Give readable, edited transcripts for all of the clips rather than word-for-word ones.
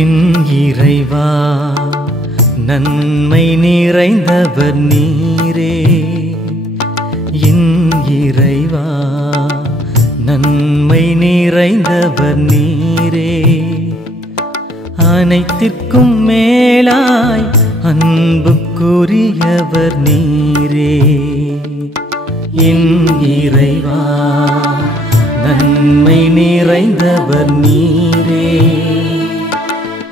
என் இறைவா நன்மை நிறைந்தவர் நீரே. என் இறைவா நன்மை நிறைந்தவர் நீரே. அனைத்திற்கும் மேலாய் அன்புக்குரியவர் நீரே. என் இறைவா நன்மை நிறைந்தவர் நீரே.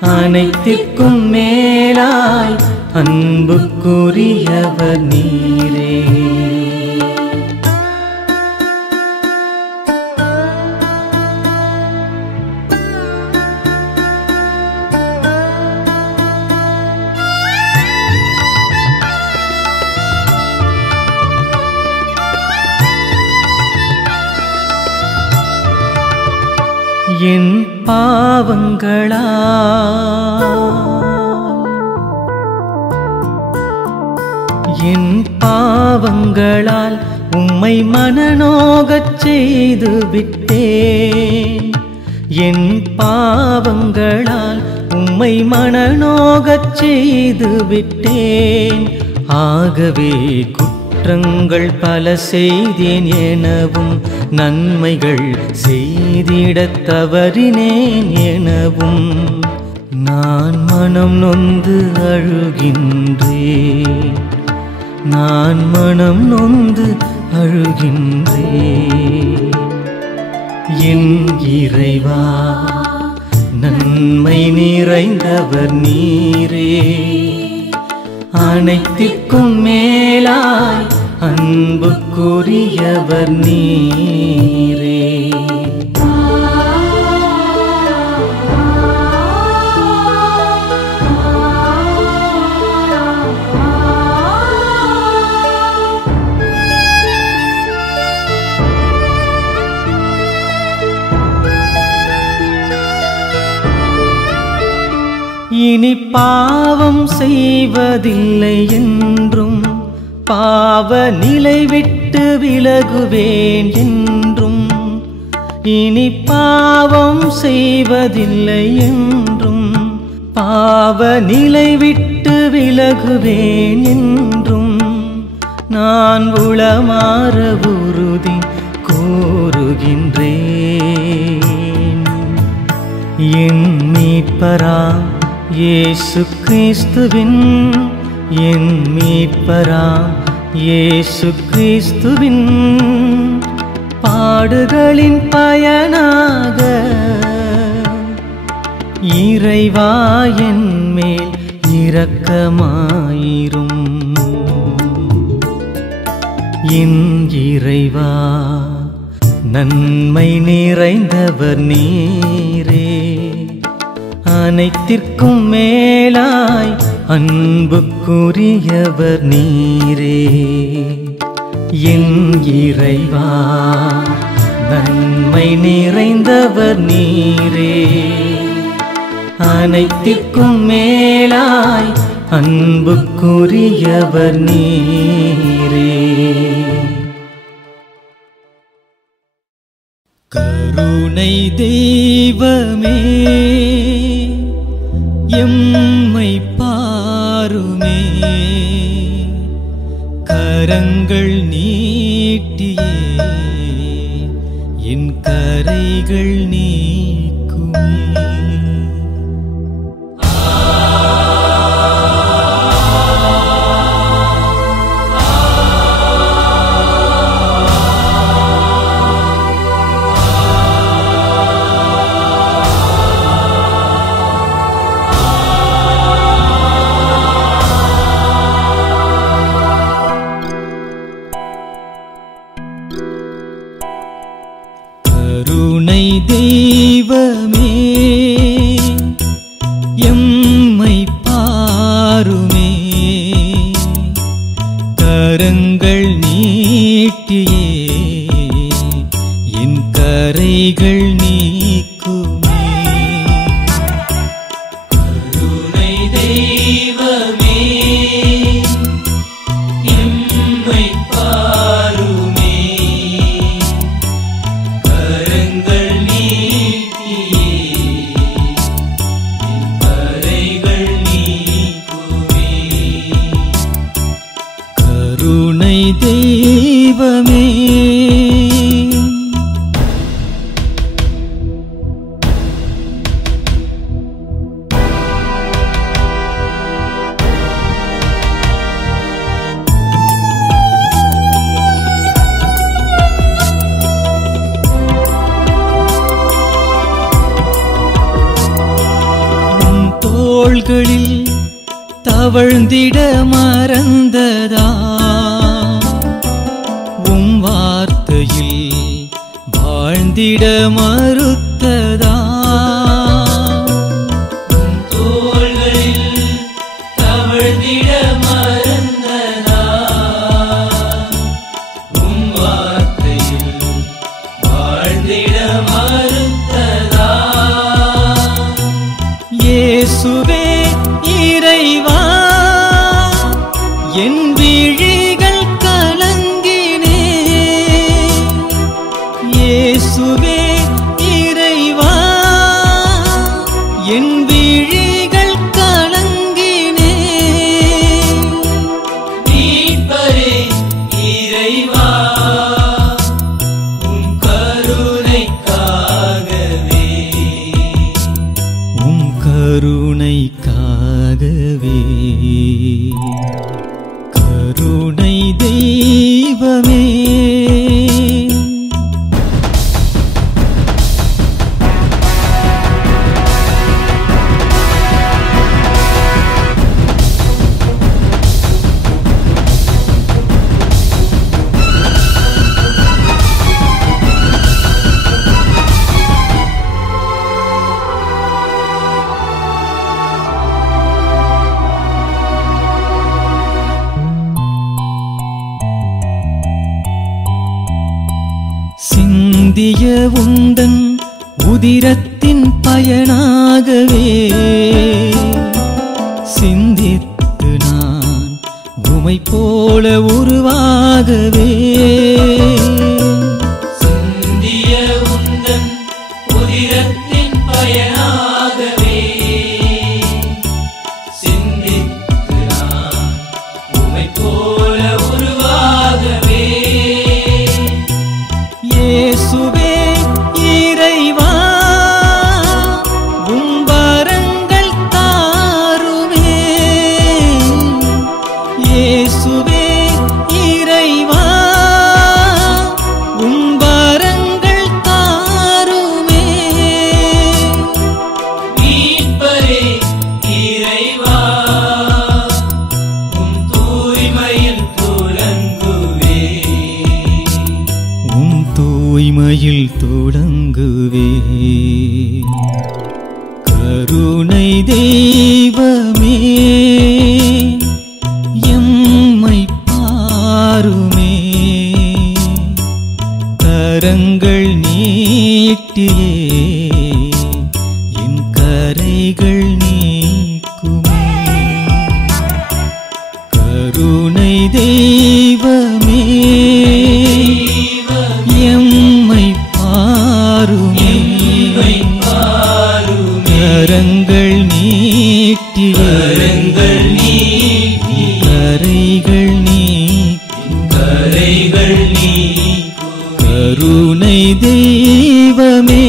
அனைத்திற்கும் மேலாய் அன்புக்குரியவர் நீரே. என் பாவங்களால் உம்மை மனநோகச் செய்து விட்டேன். என் பாவங்களால் உம்மை மனநோகச் செய்து விட்டேன். ஆகவே குற்றங்கள் பல செய்தேன் எனவும் நன்மைகள் செய்திடத் தவறினேன் எனவும் நான் மனம் நொந்து அழுகின்றேன். நான் மனம் நொந்து அழுகின்றேன். என் இறைவா நன்மை நிறைந்தவர் நீரே. அனைத்திற்கும் மேலாய் அன்புக்குரியவர் நீரே. இனி பாவம் செய்வதில்லை என்றும் பாவ நிலை விட்டு விலகுவேன் என்றும். இனி பாவம் செய்வதில்லை என்றும் பாவ நிலை விட்டு விலகுவேன் என்றும் நான் உளமாற உறுதி கூறுகின்றேன். என் மீட்பராம் இயேசு கிறிஸ்துவின், என் மீட்பராம் இயேசு கிறிஸ்துவின் பாடுகளின் பயனாக இறைவா என் மேல் இரக்கமாயிரும். என் இறைவா நன்மை நிறைந்தவர் நீரே. அனைத்திற்கும் மேலாய் அன்புக்குரியவர் நீரே. என் இறைவா நன்மை நிறைந்தவர் நீரே. அனைத்திற்கும் மேலாய் அன்புக்குரியவர் நீரே. கருணை தெய்வமே எம்மை பாருமே. கரங்கள் நீட்டியே என் கரைகள் நீக்குமே. கருணை தெய்வமே எம்மை பாருமே. கரங்கள் நீட்டியே என் கரைகள் நீக்குமே. கருணை தெய்வமே எம்மை பாருமே. கரங்கள் நீட்டியே என் தோள்களில் தவழ்ந்திட மறந்ததா உம் வார்த்தையில் வாழ்ந்திட மறுத்ததா தோள்களில் தவழ்ந்திட மறந்ததா உம் வார்த்தையில் வாழ்ந்திட மறுத்ததா இயேசுவே இறைவா என் விழிகள் கலங்கினே இயேசுவே இறைவா என் விழிகள் கலங்கினே மீட்பரே இறைவா உம் கருணைக்காகவே உம் கருணைக்காகவே கருணை தெய்வமே சிந்திய உந்தன் உதிரத்தின் பயனாகவே சிந்தித்து நான் உமை போல உருவாகவே சிந்திய உந்தன் உதிரத்தின் பயனாகவே சிந்தித்து நான் உமை போல உருவாகவே இயேசுவே இறைவா உம் வரங்கள் தாருமே இயேசுவே இறைவா உம் வரங்கள் தாருமே மீட்பரே இறைவா உம் தூய்மையில் துலங்குவே உம் தூய்மையில் தொடங்குவே கருணை தெய்வமே எம்மை பாருமே கரங்கள் நீட்டியே என் கரைகள் நீக்குமே கருணை தெய்வமே எம்மை பாருமே கரங்கள் நீட்டி கரைகள் நீ கருணை தெய்வமே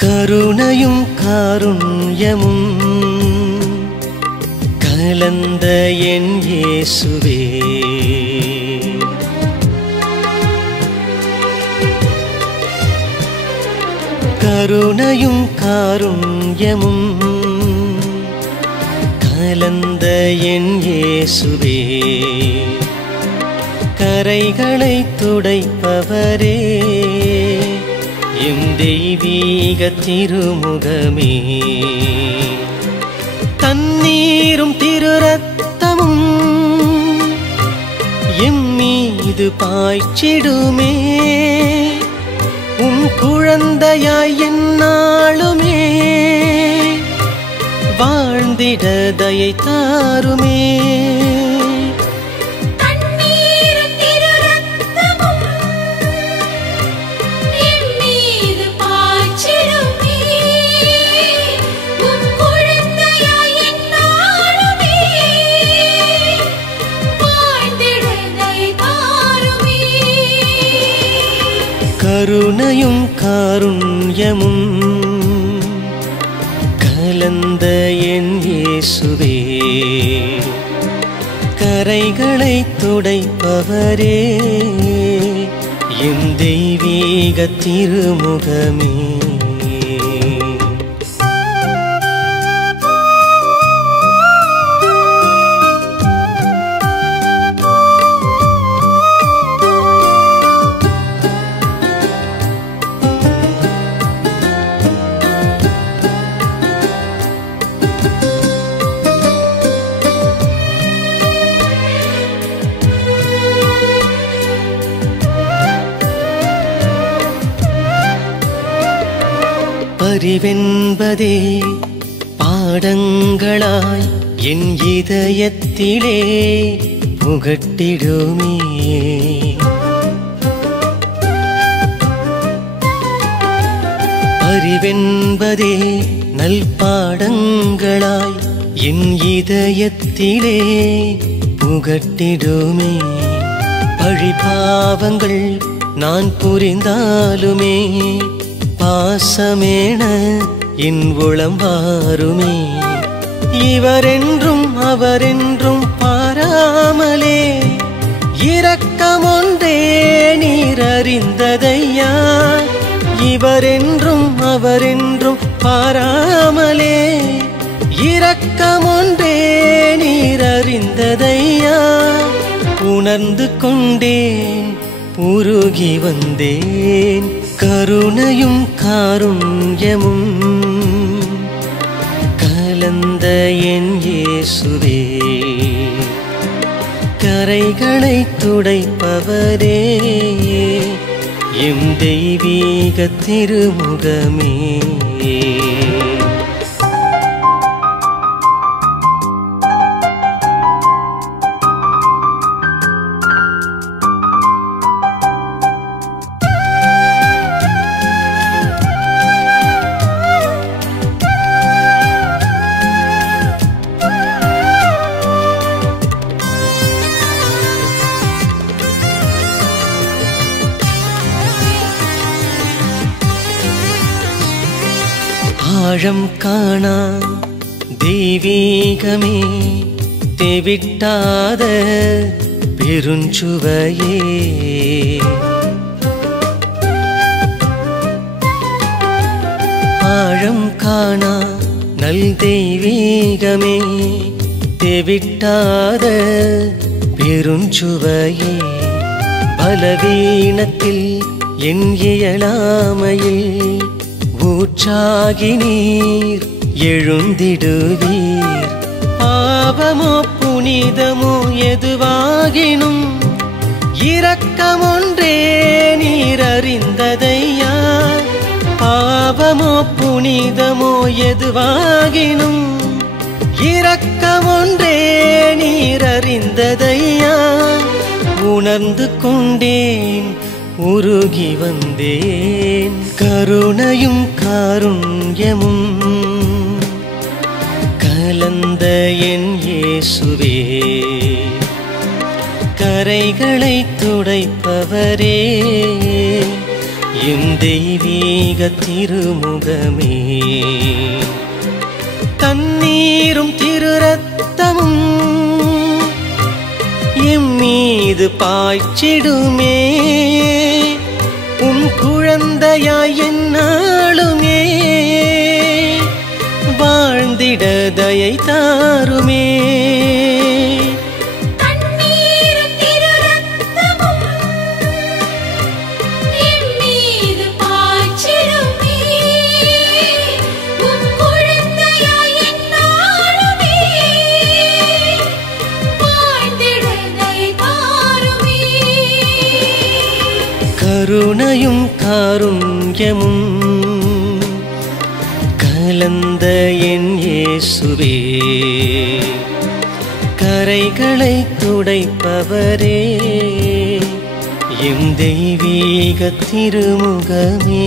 கருணையும் காருண்யமும் கலந்த என் இயேசுவே கருணையும் காருண்யமும் கலந்த என் இயேசுவே கரைகளை துடைப்பவரே எம் தெய்வீக திருமுகமே தண்ணீரும் திரு ரத்தமும் எம் மீது பாய்ச்சிடுமே உம் குழந்தையாய் எந்நாளுமே வாழ்ந்திட தயை தாருமே தண்ணீரும் கருணையும் காருண்யமும் கலந்த என் இயேசுவே, கரைகளை துடைப்பவரே, என் தெய்வீக திருமுகமே. அறிவென்பதே பாடங்களாய் என் இதயத்திலே புகட்டிடுமே. அறிவென்பதே நல் பாடங்களாய் என் இதயத்திலே புகட்டிடுமே. பழிபாவங்கள் நான் புரிந்தாலுமே பாசமேன என் உளம் வாருமே. இவரென்றும் அவரென்றும் பாராமலே இரக்கமொன்றே நீர் அறிந்ததையா. இவரென்றும் அவரென்றும் பாராமலே இரக்கமொன்றே நீர் அறிந்ததையா. உணர்ந்து கொண்டேன், உருகி வந்தேன், கருணையும் காருண்யமும் கலந்த என் இயேசுவே, கரைகளை துடைப்பவரே, எம் தெய்வீக திருமுகமே. ஆழம் காணா தெய்வீகமே, தேவிட்டாத பெருஞ்சுவையே, ஆழம் காணா நல் தெய்வீகமே, தேவிட்டாத பெருஞ்சுவையே. பலவீனத்தில் என் இயலாமையில் ஊற்றாகி நீர் எழுந்திடுவீர். பாவமோ புனிதமோ எதுவாகினும் இரக்கமொன்றே நீர் அறிந்ததையா. பாவமோ புனிதமோ எதுவாகினும் இரக்கமொன்றே நீர் அறிந்ததையா. உணர்ந்து கொண்டேன், உருகி வந்தேன், கருணையும் காருண்யமும் கலந்த என் இயேசுவே, கரைகளை துடைப்பவரே, என் தெய்வீக திருமுகமே. தண்ணீரும் திரு ரத்தமும் எம் மீது பாய்ச்சிடுமே. உன் குழந்தையாய் என்னாலுமே வாழ்ந்திட தயை தாருமே. கருணையும் காருண்யமும் கலந்த என் இயேசுவே, கரைகளை துடைப்பவரே, எம் தெய்வீக திருமுகமே.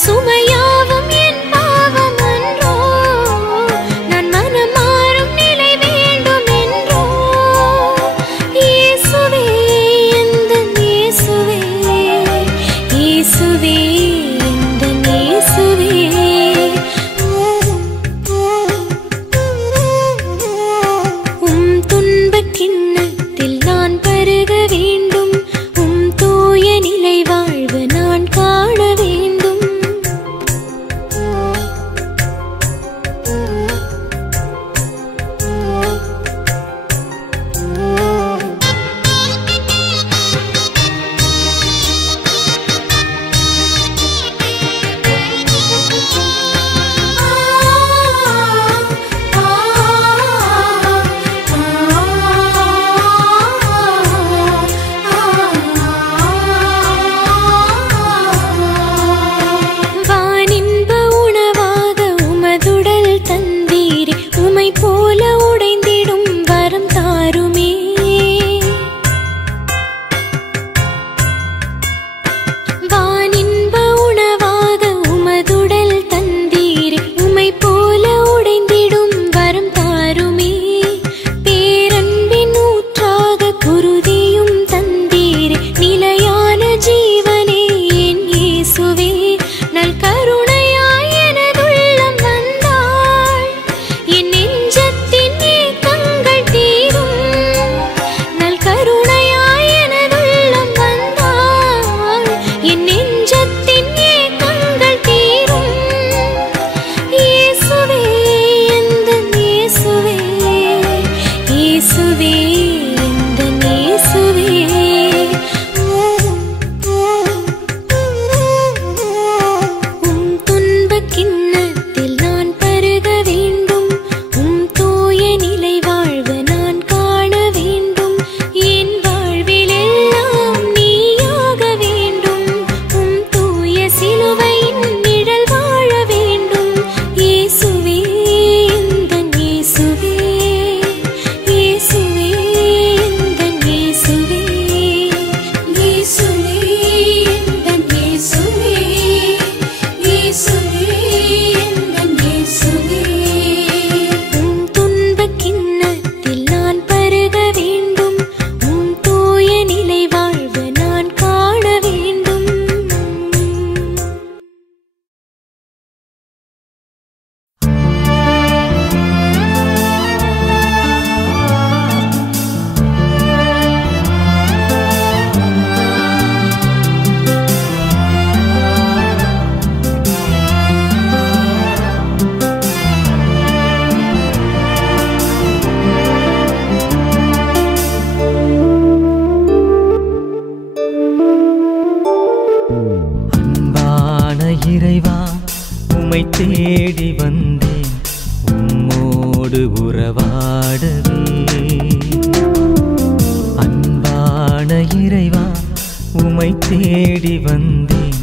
சுமையாவும் என் பாவம் அன்றோ நான் மனம் மாறும் நிலை வேண்டும் என்றோ இயேசுவே எந்தன் இயேசுவே இயேசுவே எந்தன் இயேசுவே உம் துன்பக் கிண்ணத்தில் நான் பருக வேண்டும் உம் தூய நிலை வாழ்வு நான் காண வேண்டும் வானின்ப உணவாக உமதுடல் தந்தீரே உமை போல உடைந்திடும் வரம் தாருமே வானின்ப உணவாக உமதுடல் தந்தீரே உமை போல உடைந்திடும் வரம் தாருமே பேரன்பின் ஊற்றாக குருதியும் தந்தீரே நிலையான ஜீவனே என் இயேசுவே நல் கருணையாய் எனதுள்ளம் வந்தாள் என் நெஞ்சத்தின் ஏக்கங்கள் தீரும் நல் கருணையாய் எனதுள்ளம் வந்தாள் என் நெஞ்சத்தின் ஏக்கங்கள் தீரும் இயேசுவே எந்தன் இயேசுவே இயேசுவே எந்தன் இயேசுவே உம் துன்பக் கிண்ணத்தில் நான் பருக வேண்டும் உம் தூய நிலை வாழ்வு நான் காண வேண்டும் என் வாழ்வில் எல்லாம் நீயாக வேண்டும் உம் தூய சிலுவையின் நிழல் வாழ வேண்டும் இயேசுவே எந்தன் இயேசுவே இயேசுவே எந்தன் இயேசுவே இயேசுவே எந்தன் இயேசுவே இயேசுவே எந்தன் இயேசுவே உம் துன்பக் கிண்ணத்தில் நான் பருக வேண்டும் உம் தூய நிலை வாழ்வு நான் காண வேண்டும் அன்பான இறைவா உம்மை தேடி வந்தேன் உம்மோடு உறவாடவே அன்பான இறைவா உம்மை தேடி வந்தேன்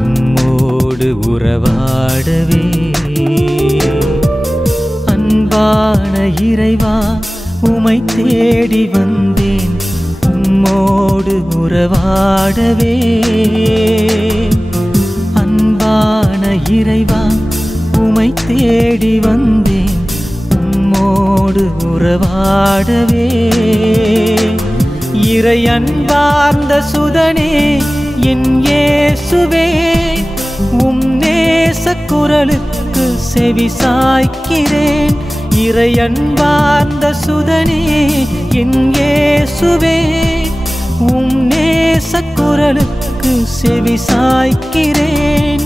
உம்மோடு உறவாடவே அன்பான இறைவா உம்மை தேடி வந்தேன் உம்மோடு உறவாடவே அன்பான இறைவா உம்மை தேடி வந்தேன் உம்மோடு உறவாடவே இறை அன்பார்ந்த சுதனே என் இயேசுவே உம் நேச குரலுக்கு செவி சாய்க்கிறேன் இறை அன்பார்ந்த சுதனே என் இயேசுவே உம் நேச குரலுக்கு செவி சாய்க்கிறேன்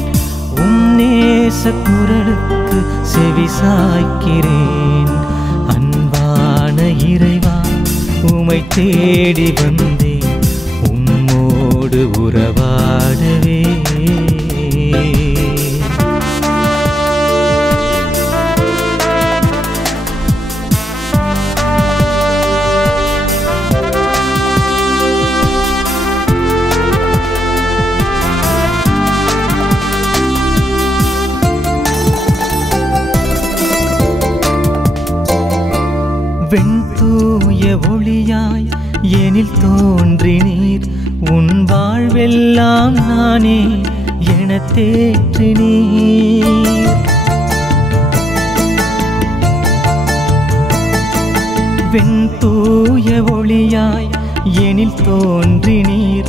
உம் நேச குரலுக்கு செவி சாய்க்கிறேன் அன்பான இறைவா உம்மை தேடி வந்தேன் உம்மோடு உறவாடவே வெண்தூய ஒளியாய் எனில் தோன்றினீர் உன் வாழ்வெல்லாம் நானே என தேற்றினீர். வெண்தூய ஒளியாய் எனில் தோன்றினீர்.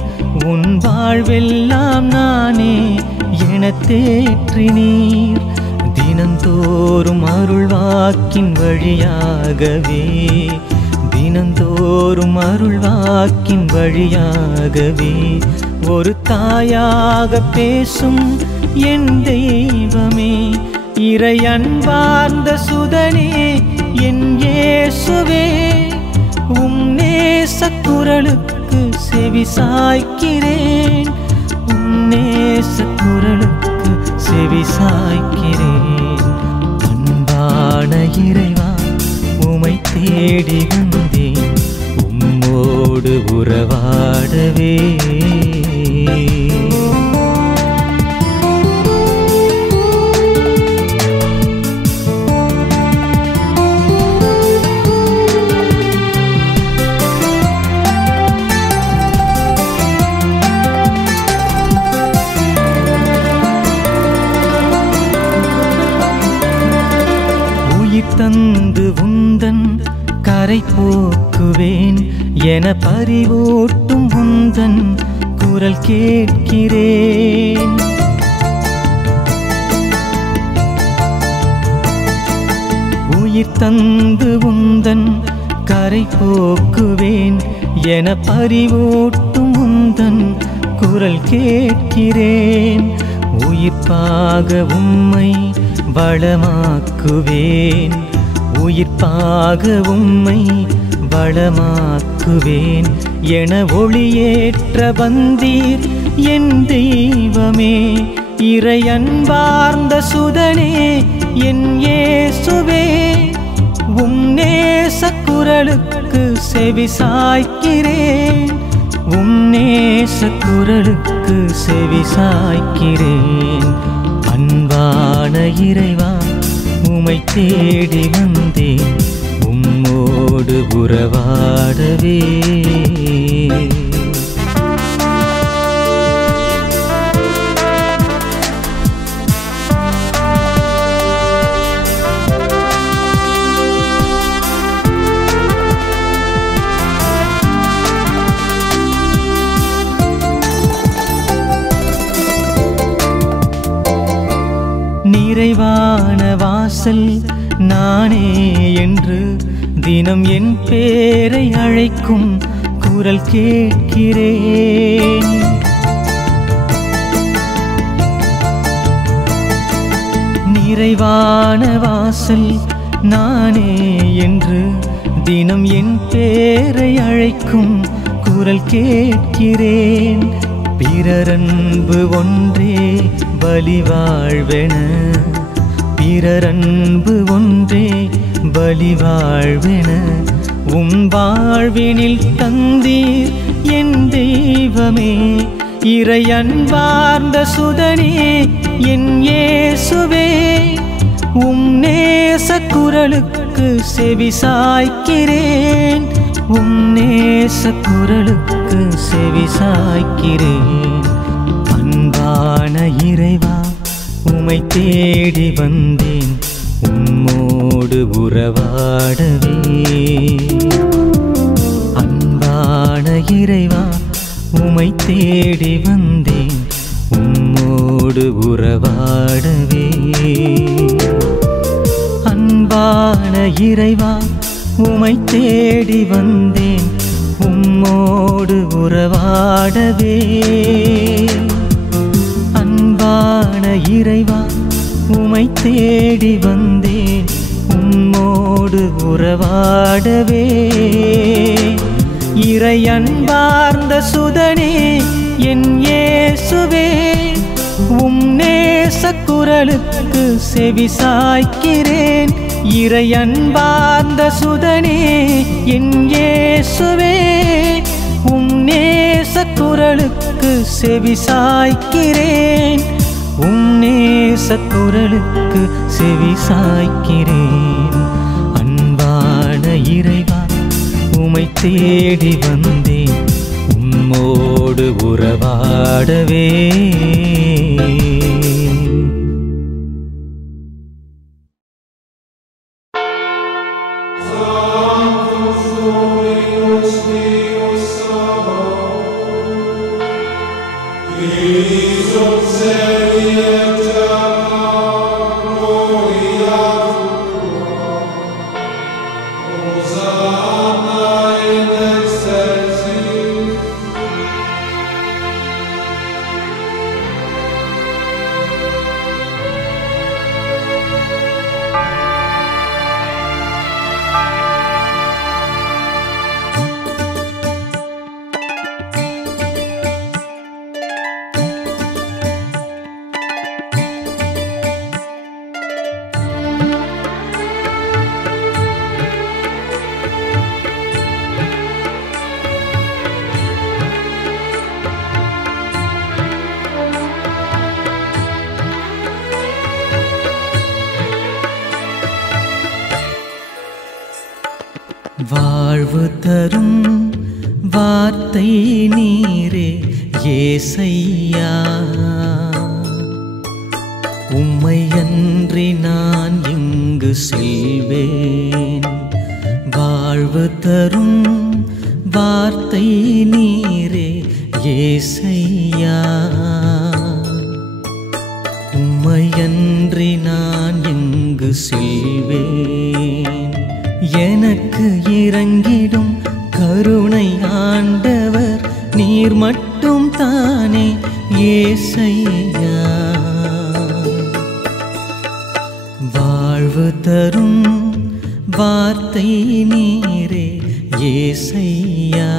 உன் வாழ்வெல்லாம் நானே என தேற்றினீர். தினந்தோறும் அருள்வாக்கின் வழியாகவே, தினந்தோறும் அருள்வாக்கின் வழியாகவே ஒரு தாயாக பேசும் என் தெய்வமே, இறை அன்பார்ந்த சுதனே என் இயேசுவே, உம் நேச குரலுக்கு செவி சாய்க்கிறேன், உம் நேச குரலுக்கு செவி சாய்க்கிறேன். அன்பான இறைவா உமை தேடி வந்தேன், உம்மோடு உறவாடவே. தந்து உந்தன் கரை போக்குவேன் என பரிவூட்டும் உந்தன் குரல் கேட்கிறேன். உயிர் தந்து உந்தன் கரை போக்குவேன் என பரிவூட்டும் உந்தன் குரல் கேட்கிறேன். உயிர்ப்பாக உம்மை வளமாக்குவேன், உயிர்ப்பாக உம்மை வளமாக்குவேன் என ஒளியேற்ற வந்தீர் என் தெய்வமே, இறை அன்பார்ந்த சுதனே என் இயேசுவே, உம் நேச குரலுக்கு செவி சாய்க்கிறேன், உம் நேச குரலுக்கு செவி சாய்க்கிறேன். அன்பான இறைவா உமை தேடி வந்தேன், உம்மோடு உறவாடவே. நிறைவான வாசல் நானே என்று தினம் என் பேரை அழைக்கும் குரல் கேட்கிறேன். நிறைவான வாசல் நானே என்று தினம் என் பேரை அழைக்கும் குரல் கேட்கிறேன். பிறரன்பு ஒன்றே பலிவாழ்வென, பிறரன்பு ஒன்றே பலிவாழ்வென உம் வாழ்வினில் தந்தீர் என் தெய்வமே, இறை அன்பார்ந்த சுதனே என் இயேசுவே, உம் நேச குரலுக்கு செவி சாய்க்கிறேன், உம் நேச குரலுக்கு செவி சாய்க்கிறேன். அன்பான இறைவா உமை தேடி வந்தேன், உம்மோடு உறவாடவே. அன்பான இறைவா உமை தேடி வந்தேன், உம்மோடு உறவாடவே. அன்பான இறைவா உமை தேடி வந்தேன், உம்மோடு உறவாடவே. அன்பான இறைவா உமை தேடி வந்தேன், உம்மோடு உறவாடவே. இறை அன்பார்ந்த சுதனே என் இயேசுவே, உம் நேச குரலுக்கு செவி சாய்க்கிறேன், இறை அன்பார்ந்த சுதனே என் இயேசுவே, உம் நேச குரலுக்கு செவி சாய்க்கிறேன், உம் நேச குரலுக்கு செவி சாய்க்கிறேன். அன்பான இறைவா உமை தேடி வந்தேன், உம்மோடு உறவாடவே. வாழ்வு தரும் வார்த்தை நீரே ஏசையா, உம்மை அன்றி நான் எங்கு செல்வேன். வாழ்வு தரும் வார்த்தை நீரே ஏசையா, உம்மை அன்றி நான் எங்கு செல்வேன். எனக்கு இறங்கிடும் கருணை ஆண்டவர் நீர் மட்டும் தானே ஏசையா. வாழ்வு தரும் வார்த்தை நீரே ஏசையா,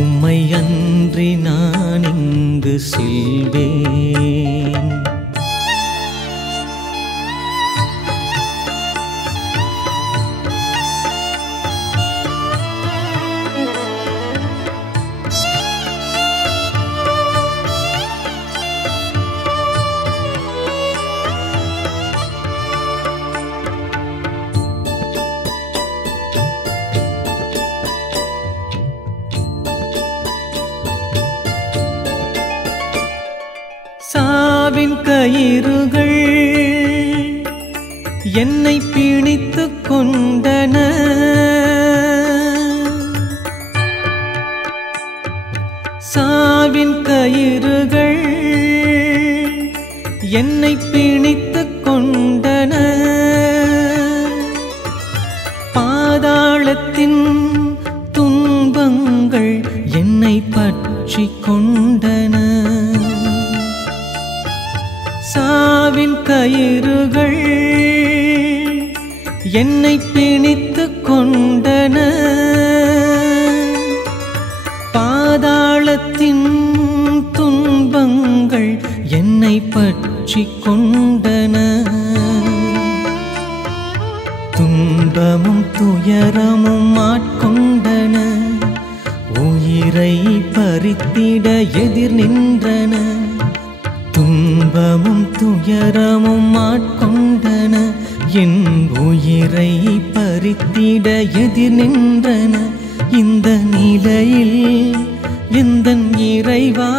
உம்மை அன்றி நான் இங்கு செல்வேன். சாவின் கயிறுகள் என்னை பிணித்துக் கொண்டன, சாவின் கயிறுகள் என்னை பிணித்துக் கொண்டன. பாதாளத்தின் துன்பங்கள் என்னை பற்றி கொண்டன. சாவின் கயிறுகள் என்னை பிணித்துக் கொண்டன. பாதாளத்தின் துன்பங்கள் என்னை பற்றி கொண்டன. துன்பமும் துயரமும் ஆட்கொண்டன, உயிரை பறித்திட எதிர் நின்றன. துன்பமும் துயரமும் ஆட்கொண்டன, என் உயிரை பறித்திட எதிர் நின்றன. இந்த நிலையில் எந்தன் இறைவா,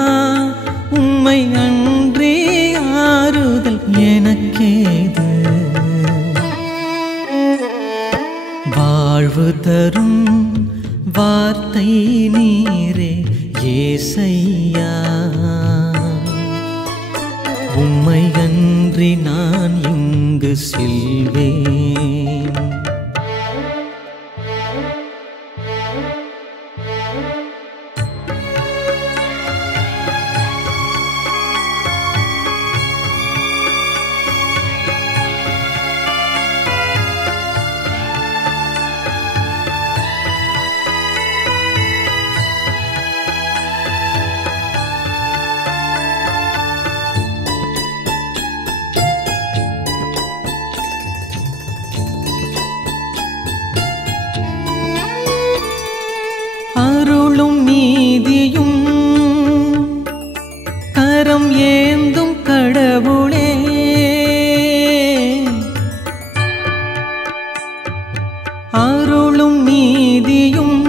உம்மை அன்றி ஆறுதல் எனக்கேது. வாழ்வு தரும் வார்த்தை நீரே ஏசையா, உம்மை அன்றி நான் எங்கு செல்வேன். அருளும் நீதியும் கரம் ஏந்தும் கடவுளே, அருளும் நீதியும்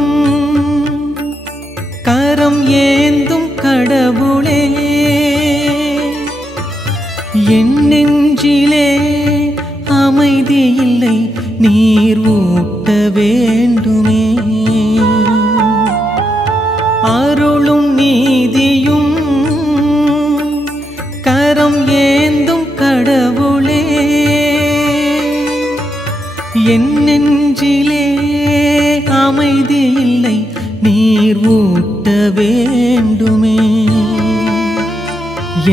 கரம் ஏந்தும் கடவுளே. என் நெஞ்சிலே அமைதி இல்லை, நீர் ஊட்ட வேண்டுமே. அருளும் நீதியும்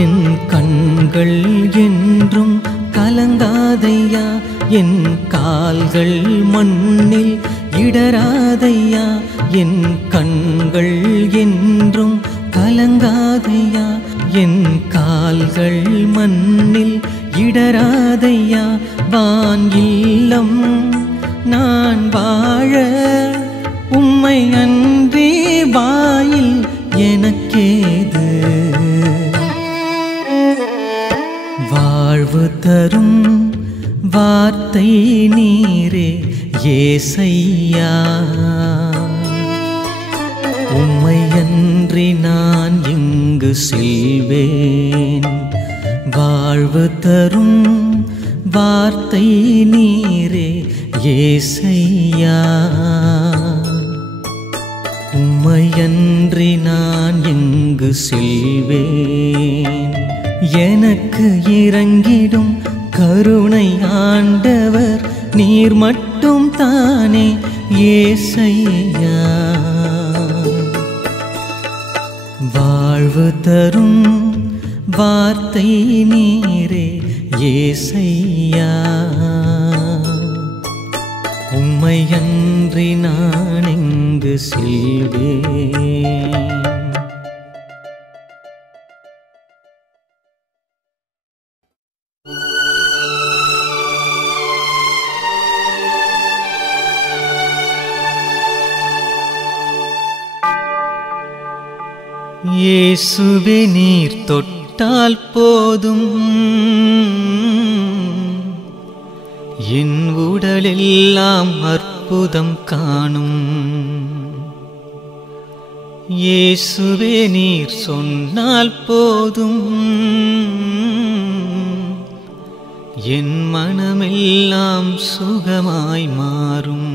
என் கண்கள் என்றும் கலங்காதையா, என் கால்கள் மண்ணில் இடராதையா. என் கண்கள் என்றும் கலங்காதையா, என் கால்கள் மண்ணில் இடராதையா. வான் இல்லம் நான் வாழ உம்மை அன்றி வாயில் எனக்கேது. வாழ்வு தரும் வார்த்தை நீரே ஏசையா, உம்மை அன்றி நான் எங்கு செல்வேன். வாழ்வு தரும் வார்த்தை நீரே ஏசையா, உம்மை அன்றி நான் எங்கு செல்வேன். எனக்கு இறங்கிடும் கருணை ஆண்டவர் நீர் மட்டும் தானே ஏசையா. வாழ்வு தரும் வார்த்தை நீரே ஏசையா, உம்மை அன்றி நான் எங்கு செல்வேன். இயேசுவே நீர் தொட்டால் போதும் என் உடலெல்லாம் அற்புதம் காணும். இயேசுவே நீர் சொன்னால் போதும் என் மனமெல்லாம் சுகமாய் மாறும்.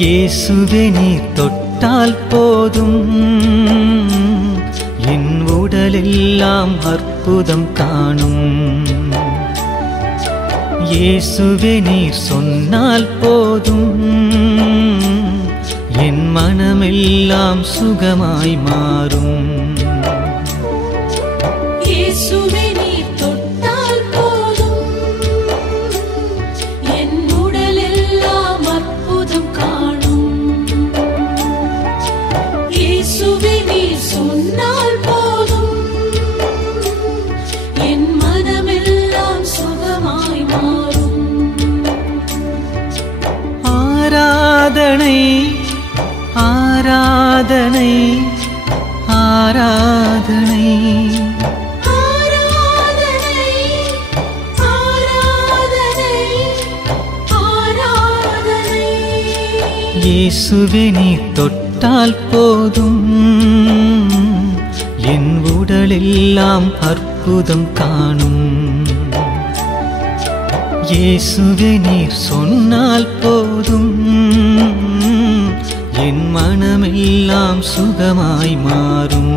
இயேசுவே நீர் தொட்டால் போதும் என் உடலெல்லாம் அற்புதம் காணும். இயேசுவே நீர் சொன்னால் போதும் என் மனமெல்லாம் சுகமாய் மாறும். இயேசுவே நீர் தொட்டால் போதும் என் உடலெல்லாம் அற்புதம் காணும். இயேசுவே நீர் சொன்னால் போதும் என் மனமெல்லாம் சுகமாய் மாறும். ஆராதனை ஆராதனை ஆராதனை இயேசுவே நீர் தொட்டால் போதும் என் உடலெல்லாம் அற்புதம் காணும். இயேசுவே நீர் சொன்னால் போதும் என் மனமெல்லாம் சுகமாய் மாறும்.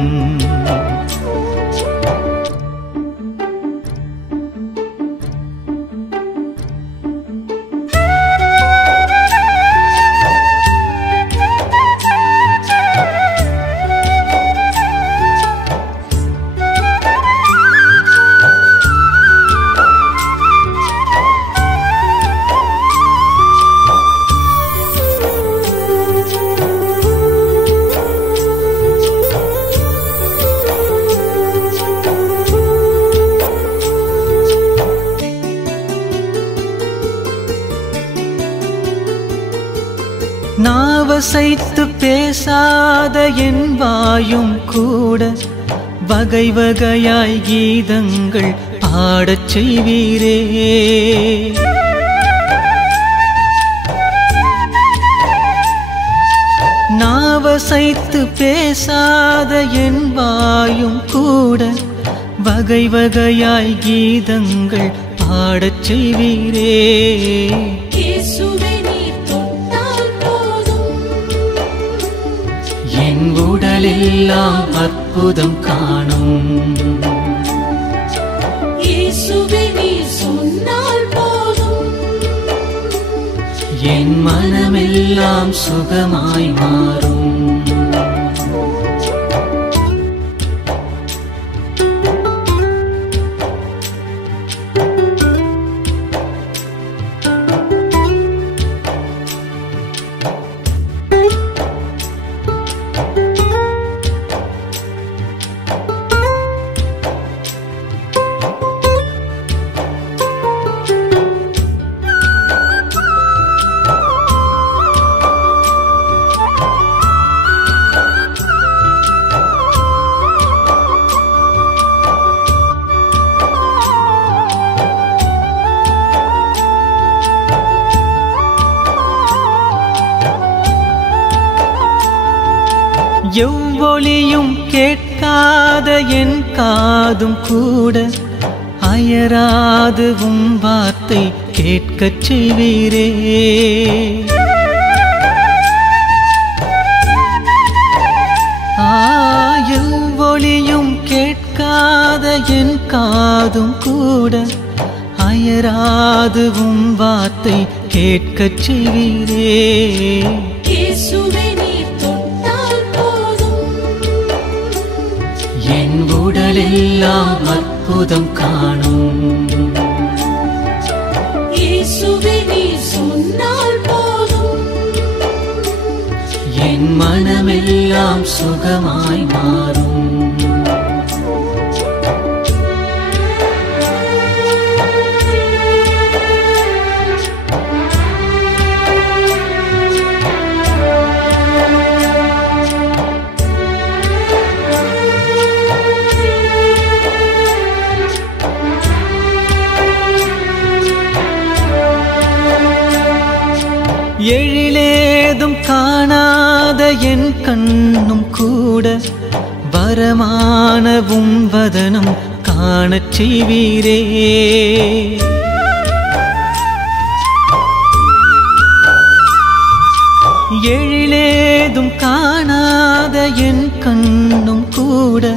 நாவசைத்து பேசாத என் வாயும் கூட வகை வகையாய் கீதங்கள் பாடச் செய்வீரே. நாவசைத்து பேசாத என் வாயும் கூட வகை வகையாய் கீதங்கள் பாடச் செய்வீரே. என் உடலெல்லாம் அற்புதம் காணும். என் மனமெல்லாம் சுகமாய் மாறும். எவ்வொலியும் கேட்காத என் காதும் கூட அயராது உம் வார்த்தை கேட்கச் செய்வீரே. எவ்வொலியும் கேட்காத என் காதும் கூட அயராது உம் வார்த்தை கேட்கச் செய்வீரே. என் உடலெல்லாம் அற்புதம் காணும். என் மனமெல்லாம் சுகமாய் மாறும். எழிலேதும் காணாத என் கண்ணும் கூட வரமானவும் வதனம் காணச் செய்வீரே. எழிலேதும் காணாத என் கண்ணும் கூட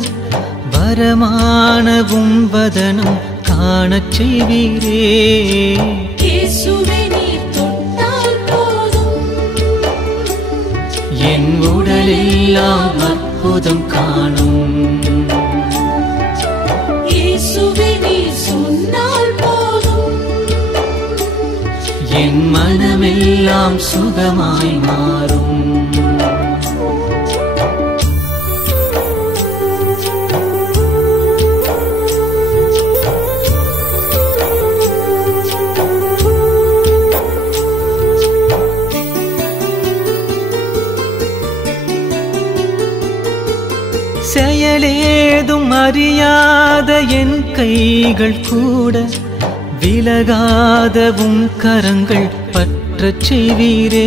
வரமானவும் வதனம் காணச் செய்வீரே. என் உடலெல்லாம் அற்புதம் காணும். என் மனமெல்லாம் சுகமாய் மாறும். செயலேதும் அறியாத என் கைகள் கூட விலகாத உம் கரங்கள் பற்றச் செய்வீரே.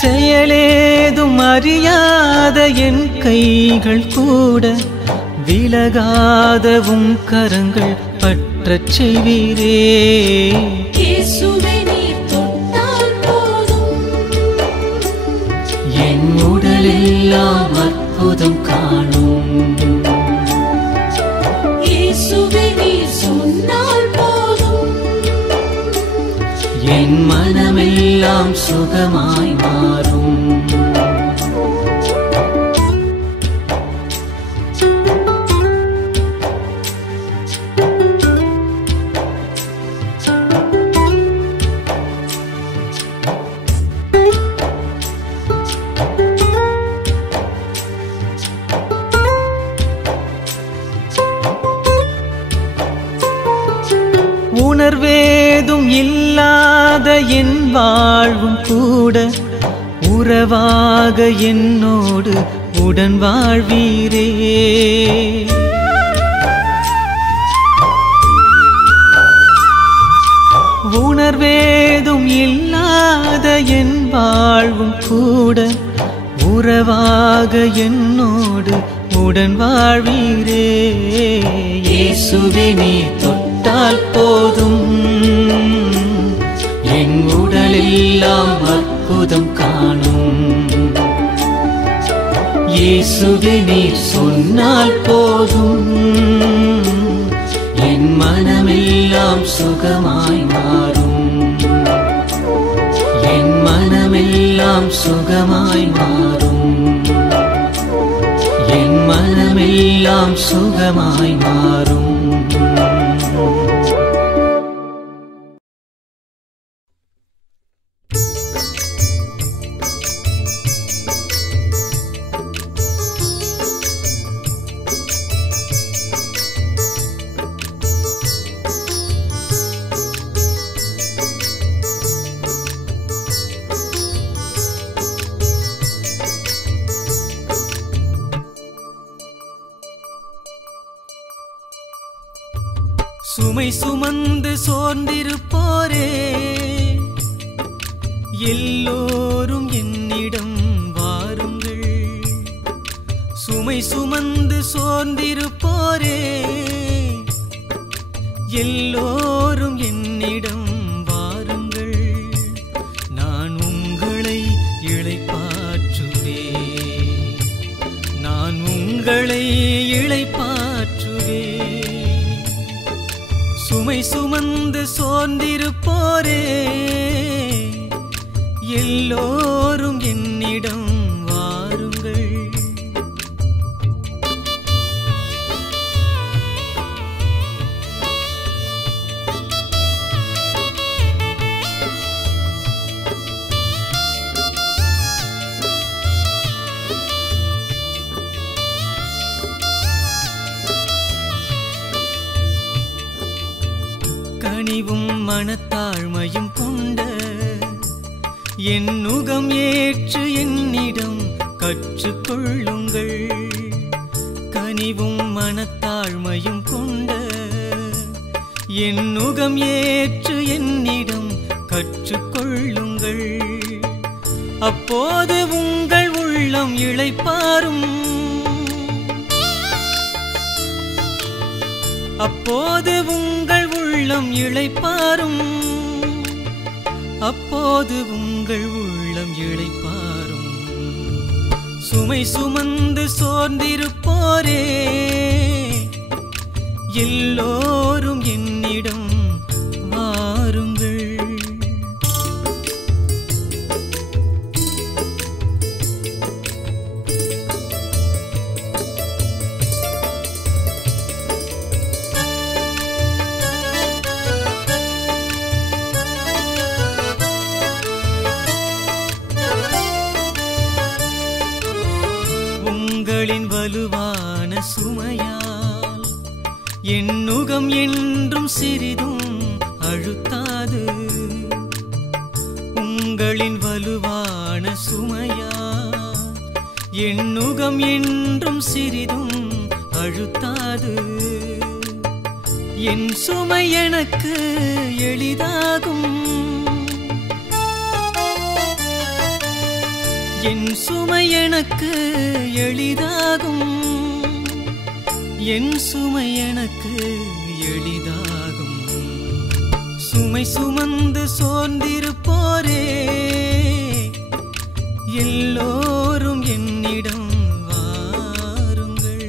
செயலேதும் அறியாத என் கைகள் கூட விலகாத உம் கரங்கள் பற்றச் செய்வீரே. என் உடலெல்லாம் அற்புதம் காணும். என் மனமெல்லாம் சுகமாய் மாறும். உணர்வேதும் இல்லாத என் வாழ்வும் கூட உறவாக என்னோடு உடன் வாழ்வீரே. உணர்வேதும் இல்லாத என் வாழ்வும் கூட உறவாக என்னோடு உடன் வாழ்வீரே. இயேசுவே நீ தொட்டால் போதும் என் உடலெல்லாம் அற்புதம் காணும். இயேசுவே நீ சொன்னால் போதும் என் மனமெல்லாம் சுகமாய் மாறும். என் மனமெல்லாம் சுகமாய் மாறும். என் மனமெல்லாம் சுகமாய் மாறும். சுமை சுமந்து சோர்ந்திருப்போரே எல்லோரும் என்னிடம் வாருங்கள். சுமை சுமந்து சோர்ந்திருப்போரே எல்லோரும் என்னிடம் வாருங்கள். நான் உங்களை இளைப்பாற்றுவேன். நான் உங்களை இளைப்பாற்றுவேன். சுமை சுமந்து சோர்ந்திருப்போரே எல்லோரும் என்னிடம் வாருங்கள். கனிவும் மனத்தாழ்மையும் கொண்ட என் நுகம் ஏற்று என்னிடம் கற்றுக்கொள்ளுங்கள். கனிவும் மனத்தாழ்மையும் கொண்ட என் நுகம் ஏற்று என்னிடம் கற்றுக்கொள்ளுங்கள். அப்போது உங்கள் உள்ளம் இளைப்பாறும். அப்போது உங்கள் உள்ளம் இளைப்பாறும். அப்போது உங்கள் உள்ளம் இளைப்பாறும். சுமை சுமந்து சோர்ந்திருப்போரே எல்லோரும் என்னிடம் வாருங்கள். உங்களின் வலுவான சுமையால் என் நுகம் என்றும் சிறிதும் அழுத்தாது. உங்களின் வலுவான சுமையால் என் நுகம் என்றும் சிறிதும் அழுத்தாது. என் சுமை எனக்கு எளிதாகும். என் சுமை எனக்கு எளிதாகும். என் சுமை எனக்கு எளிதாகும். சுமை சுமந்து சோர்ந்திருப்போரே எல்லோரும் என்னிடம் வாருங்கள்.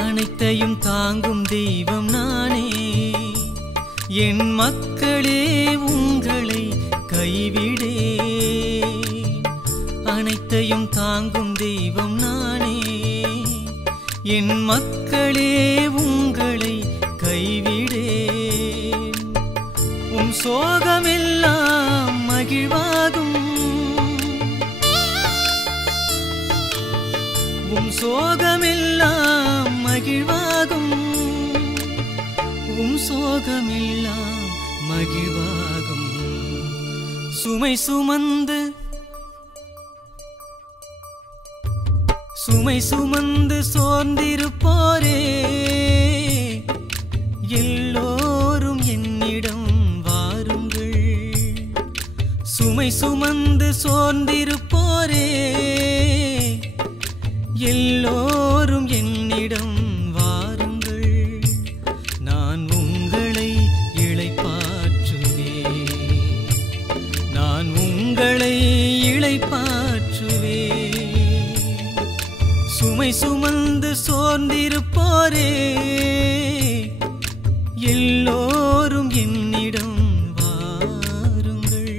அனைத்தையும் தாங்கும் தெய்வம் நானே. என் மக்களே உங்களை கைவிடேன். அனைத்தையும் தாங்கும் தெய்வம் நானே. என் மக்களே உங்களை கைவிடேன். உம் சோகமெல்லாம் சுமை சுமந்து சோர்ந்திருப்போரே எல்லோரும் என்னிடம் வாருங்கள். சுமை சுமந்து சோர்ந்திருப்போரே எல்லோரும் என்னிடம் வாருங்கள். நான் உங்களை இளைப்பாற்றுவேன். சுமை சுமந்து சோர்ந்திருப்போரே எல்லோரும் என்னிடம் வாருங்கள்.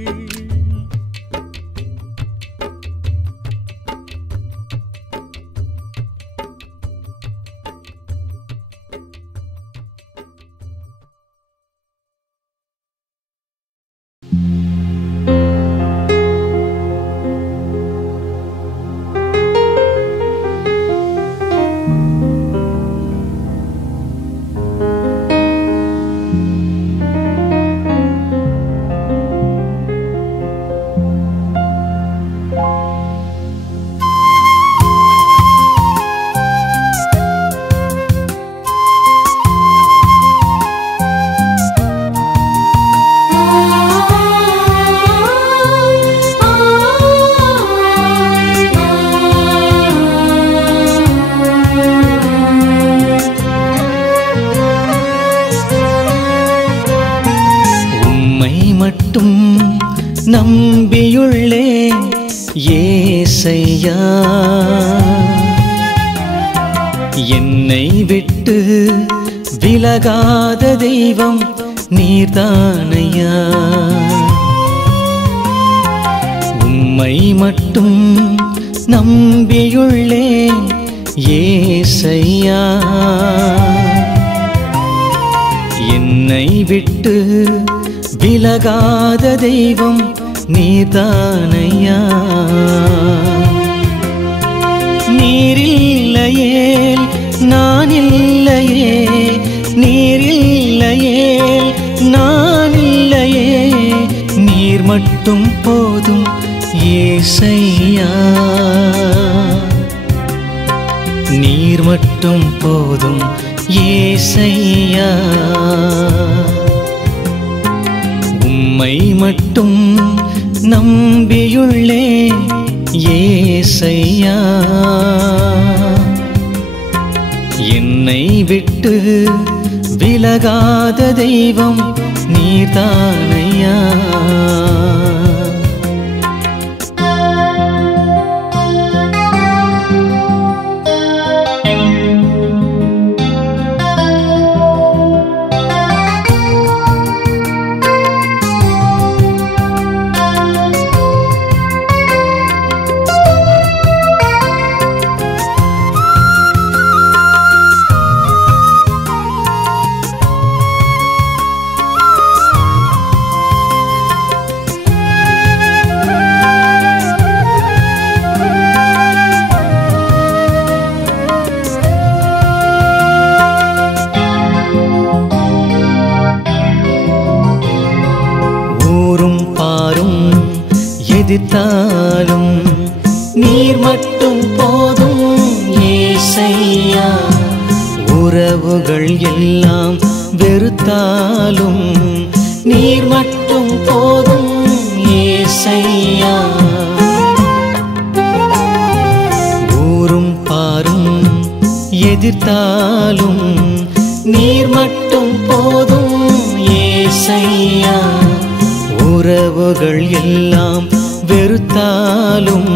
நம்பியுள்ளேன் ஏசையா, என்னை விட்டு விலகாத தெய்வம் நீர்தானையா. உம்மை மட்டும் நம்பியுள்ளேன் ஏசையா, என்னை விட்டு விலகாத தெய்வம் நீதானையா. நீரில்லையேல் நான் இல்லையே, நீரில்லையேல் நான் இல்லையே, நீர் மட்டும் போதும் ஏசையா, நீர் மட்டும் போதும் ஏசையா. உம்மை மட்டும் நம்பியுள்ளேன் ஏசையா, என்னை விட்டு விலகாத தெய்வம் நீதானையா. எதிர்த்தாலும் நீர் மட்டும் போதும் ஏசையா, உறவுகள் எல்லாம் வெறுத்தாலும் நீர் மட்டும் போதும் ஏசையா. ஊரும் பாரும் எதிர்த்தாலும் நீர் மட்டும் போதும் ஏசையா, உறவுகள் எல்லாம் வெறுத்தாலும்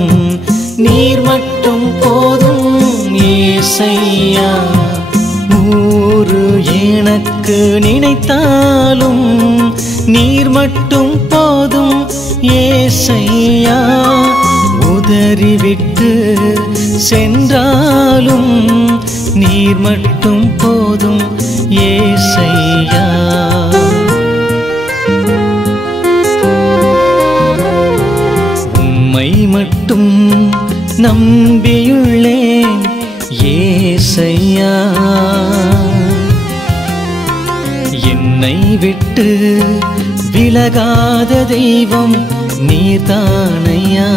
நீர் மட்டும் போதும் ஏசையா. ஊரு எனக்கு நினைத்தாலும் நீர் மட்டும் போதும் ஏசையா, உதறிவிட்டு சென்றாலும் நீர் மட்டும் போதும் ஏசையா. மட்டும் நம்பியுள்ளேன் ஏசையா, என்னை விட்டு விலகாத தெய்வம் நீர்தானையா.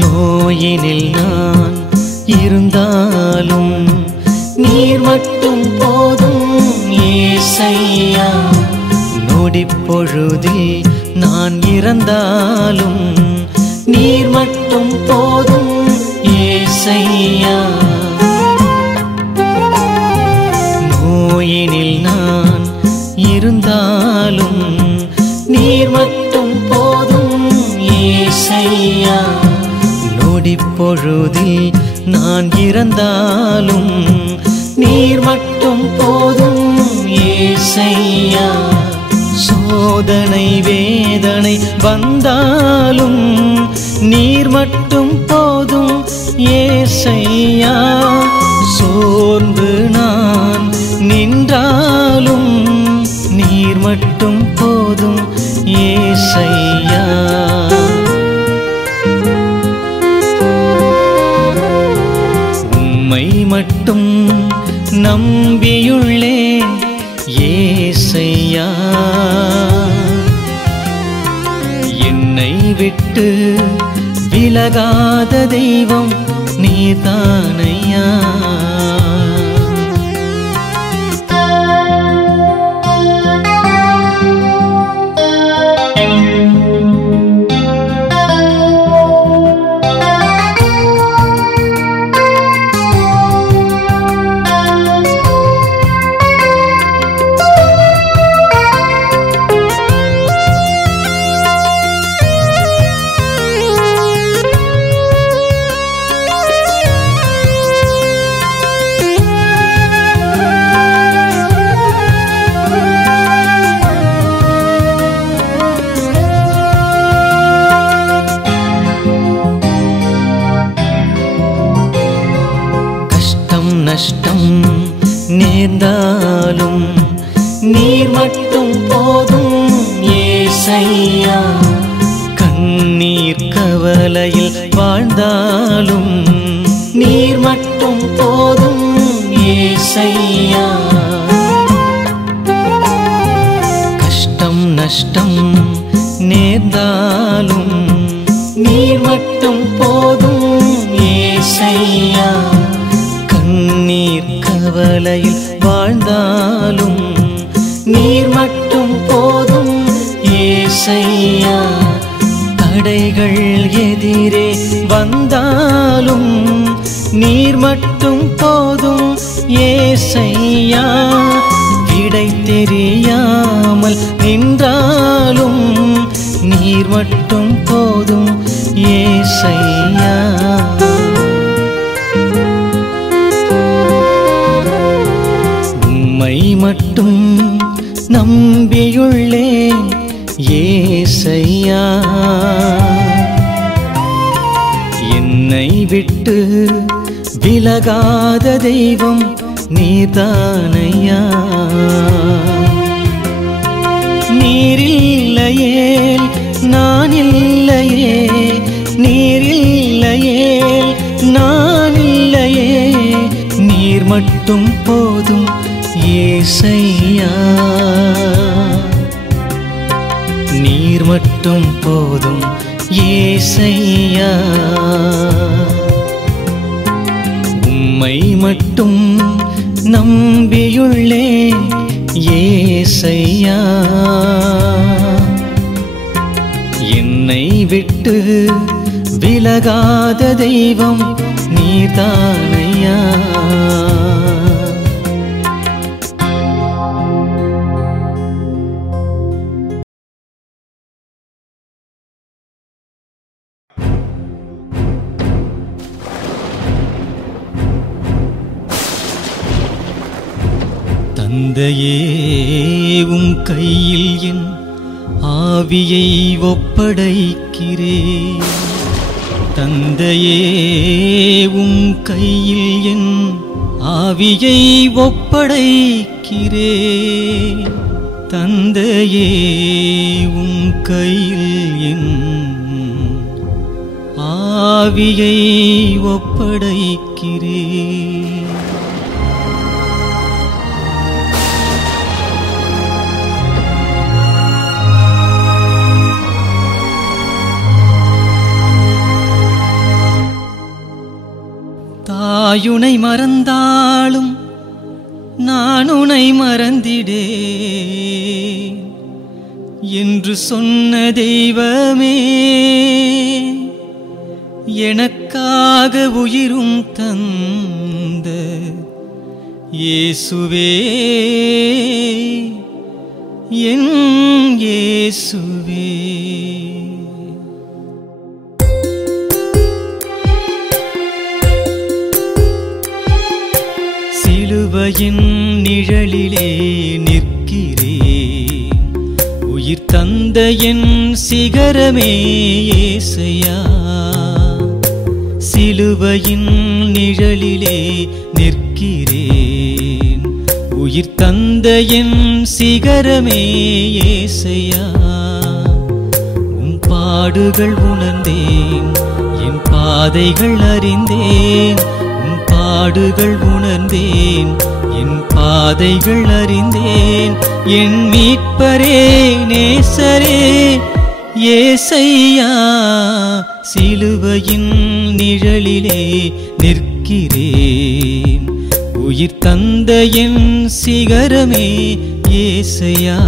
நோயினில் நான் இருந்தாலும் நீர் மட்டும் போதும் ஏசையா. நொடிப்பொழுதில் நான் இறந்தாலும் நீர் மட்டும் போதும் ஏசையா. நோயினில் நான் இருந்தாலும் நீர் மட்டும் போதும் ஏசையா. நொடிப்பொழுதில் நான் இறந்தாலும் நீர் மட்டும் போதும் ஏசையா. சோதனை வேதனை வந்தாலும் நீர் மட்டும் போதும் ஏசையா. சோர்ந்து நான் நின்றாலும் நீர் மட்டும் போதும் ஏசையா. உம்மை மட்டும் நம்பியுள்ளேன் ஏசையா. என்னை விட்டு விலகாத தெய்வம் நீதானையா. நஷ்டம் நேர்ந்தாலும் நீர் மட்டும் போதும் ஏசையா. கண்ணீர் கவலையில் வாழ்ந்தாலும் நீர் மட்டும் போதும் ஏசையா. கஷ்டம் நஷ்டம் நேர்ந்தாலும் நீர் மட்டும் போதும் ஏசையா. கண்ணீர் கவலையில் வாழ்ந்தாலும் நீர் மட்டும் போதும் ஏசையா. தடைகள் எதிரே வந்தாலும் நீர் மட்டும் போதும் ஏசையா. விடை தெரியாமல் நின்றாலும் நீர் மட்டும் போதும் ஏசையா. உம்மை மட்டும் நம்பியுள்ளேன் ஏசையா. என்னை விட்டு விலகாத தெய்வம் நீதானையா. நீரில்லையேல் நான் இல்லையே, நீரில்லையேல் நான் இல்லையே. நீர் மட்டும் போதும் ஏசையா. நீர் மட்டும் போதும் ஏசையா. உம்மை மட்டும் நம்பியுள்ளேன் ஏசையா. என்னை விட்டு விலகாத தெய்வம் நீதானையா. தந்தையே உம் கையில் என் ஆவியை ஒப்படைக்கிறேன். தந்தையே உம் கையில் என் ஆவியை ஒப்படைக்கிறேன். தந்தையே உம் கையில் என் ஆவியை ஒப்படைக்கிறேன். தாயுனை மறந்தாலும் நான் உனை மறந்திடேன் என்று சொன்ன தெய்வமே, எனக்காக உயிரும் தந்த இயேசுவே, என் இயேசுவே. சிலுவையின் நிழலிலே நிற்கிறேன், உயிர் தந்த என் சிகரமே இயேசையா. சிலுவையின் நிழலிலே நிற்கிறேன், உயிர் தந்த என் சிகரமே இயேசையா. உன் பாடுகள் உணர்ந்தேன், என் பாதைகள் அறிந்தேன். உன் பாடுகள் உணர்ந்தேன், என் பாதைகள் அறிந்தேன். என் மீட்பரே நேசரே ஏசையா. சிலுவையின் நிழலிலே நிற்கிறேன், உயிர் தந்த என் சிகரமே ஏசையா.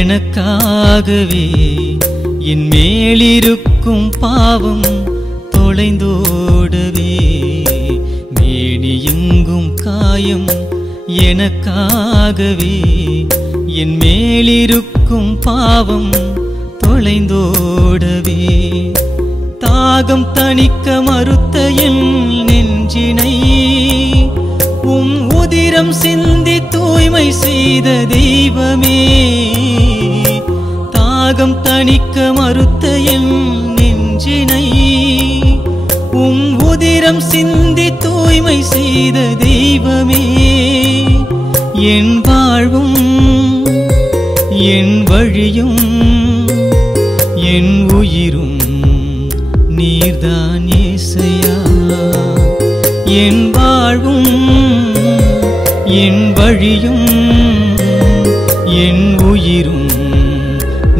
எனக்காகவே என் மேலிருக்கும் பாவம் தொலைந்தோடவே, மேனி எங்கும் காயம் எனக்காகவே என் மேலிருக்கும் பாவம் தொலைந்தோடவே. தாகம் தணிக்க மறுத்த என் நெஞ்சினை உம் உதிரம் சிந்தி தூய்மை செய்த தெய்வமே. தாகம் தணிக்க மறுத்த என் நெஞ்சினை உம் உதிரம் சிந்தி தூய்மை செய்த தெய்வமே. என் வாழ்வும் என் வழியும் என் உயிரும் நீர்தான் ஏசையா. என் வாழ்வும் என் வழியும் என் உயிரும்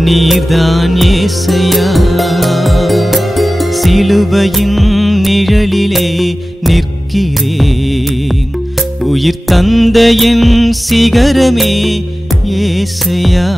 நீர்தான் ஏசையா. சிலுவையின் நிழலிலே நிற்கிறேன், உயிர் தந்த என் சிகரமே ஏசையா.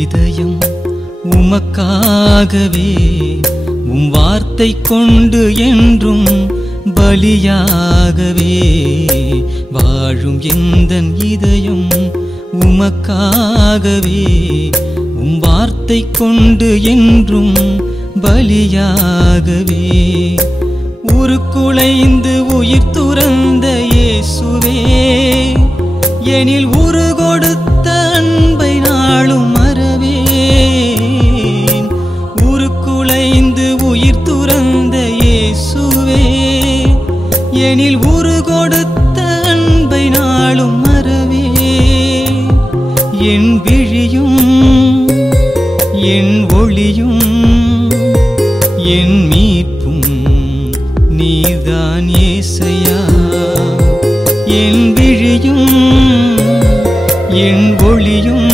இதயம் உமக்காகவே உம் வார்த்தை கொண்டு என்றும் பலியாகவே. வாழும் எந்தன் இதயம் உமக்காகவே உம் வார்த்தை கொண்டு என்றும் பலியாகவே. உருக்குலைந்து உயிர் துறந்த இயேசுவே, எனில் உரு கொடுத்த அன்பை நாளும் மறவேன். உருக்குலைந்து உயிர் துறந்த இயேசுவே, எனில் உரு கொடுத்த விழியும் என் ஒளியும்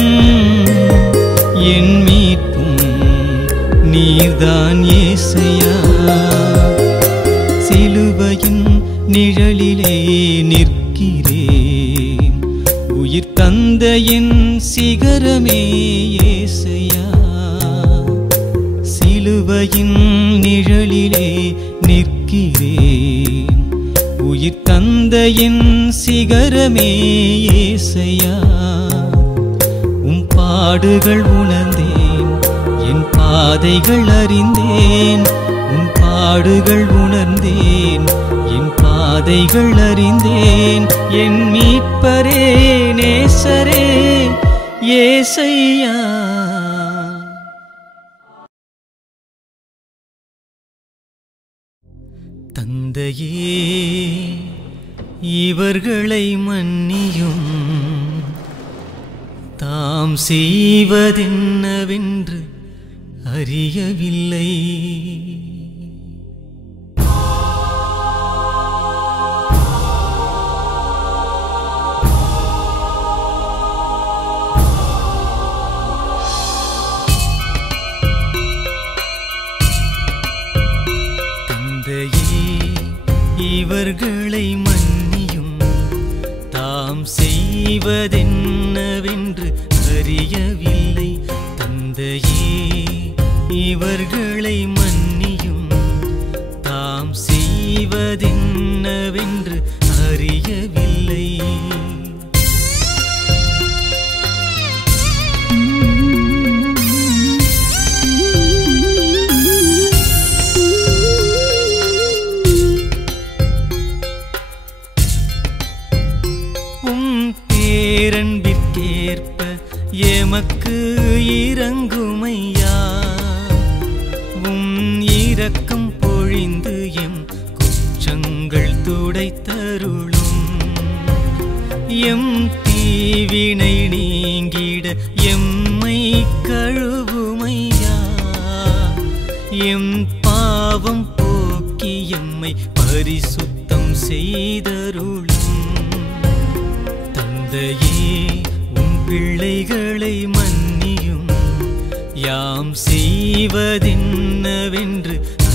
என் மீட்பும் நீர்தான் ஏசையா. சிலுவையின் நிழலிலே நிற்கிறேன், உயிர் தந்த என் சிகரமே ஏசையா. சிலுவையின் நிழலிலே நிற்கிறேன், உயிர் தந்த என் சிகரமே ஏசையா. உம் பாடுகள் உணர்ந்தேன், என் பாதைகள் அறிந்தேன். உன் பாடுகள் உணர்ந்தேன், என் பாதைகள் அறிந்தேன். என் மீட்பரே நேசரே ஏசையா. தந்தையே, இவர்களை மன்னியும், தாம் செய்வதென்னவென்று அறியவில்லை. தந்தையே, இவர்களை மன்னியும், தாம் செய்வதென்னவென்று அறியவில்லை. தந்தையே, இவர்களை மன்னியும், தாம் செய்வதென்னவென்று அறியவில்லை. பேரன்பிற்கேற்ப எமக்கு இரங்குமையா, உம் இரக்கம் பொழிந்து எம் குற்றங்கள் துடைத்தருளும். எம் தீவினை நீங்கிட எம்மை கழுவுமையா, எம் பாவம் போக்கி எம்மை பரிசுத்தம் செய்தருளும். தந்தையே, உம் பிள்ளைகளை மன்னியும், யாம் செய்வதென்னவென்று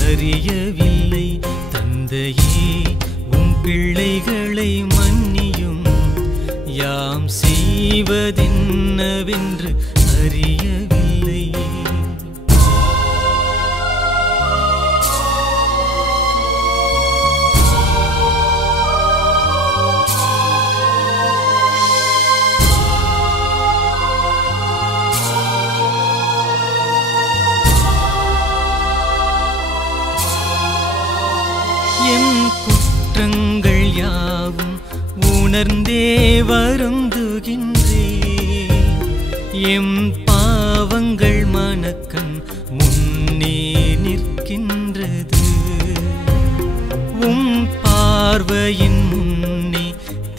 அறியவில்லை. தந்தையே, உம் பிள்ளைகளை மன்னியும், யாம் செய்வதென்னவென்று அறியவில்லை. என் குற்றங்கள் யாவும் உணர்ந்தே வருந்துகின்றேன், எம் பாவங்கள் மனக்கண் முன்னே நிற்கின்றது. உம் பார்வையின் முன்னே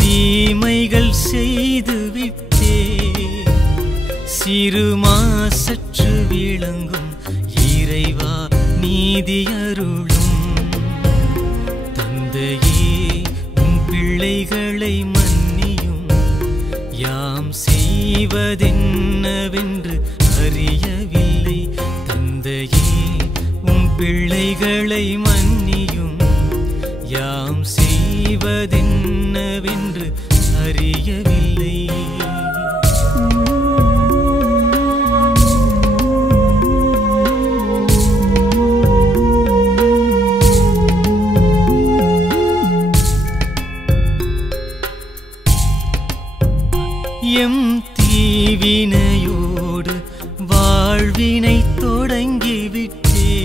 தீமைகள் செய்துவிட்டே, சிறுமாசற்று விளங்கும் இறைவா நீதியருளும். தந்தையே, உம் பிள்ளைகளை மன்னியும், யாம் செய்வதென்னவென்று அறியவில்லை. தந்தையே, உம் பிள்ளைகளை மன்னியும், யாம் செய்வதென்னவென்று அறியவில்லை. எம் தீவினையோடு வாழ்வினை தொடங்கிவிட்டே,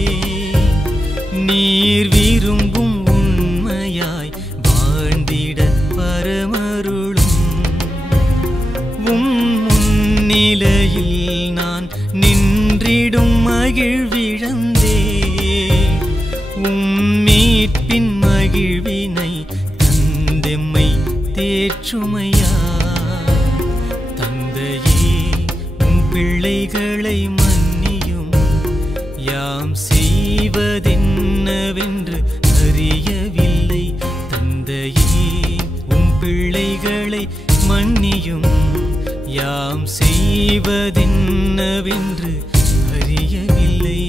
நீர் விரும்பும் உண்மையாய் வாழ்ந்திட பரமருளும். உம் முன்னிலையில் நான் நின்றிடும் மகிழ்விழந்தே, உம் மீட்பின் மகிழ்வினை தந்தெம்மை தேற்றுமையா. பிள்ளைகளை மன்னியும், யாம் செய்வதென்னவென்று அறியவில்லை. தந்தையே, உம் பிள்ளைகள் பிழைகளை மன்னியும் யாம் செய்வதென்னவென்று அறியவில்லை.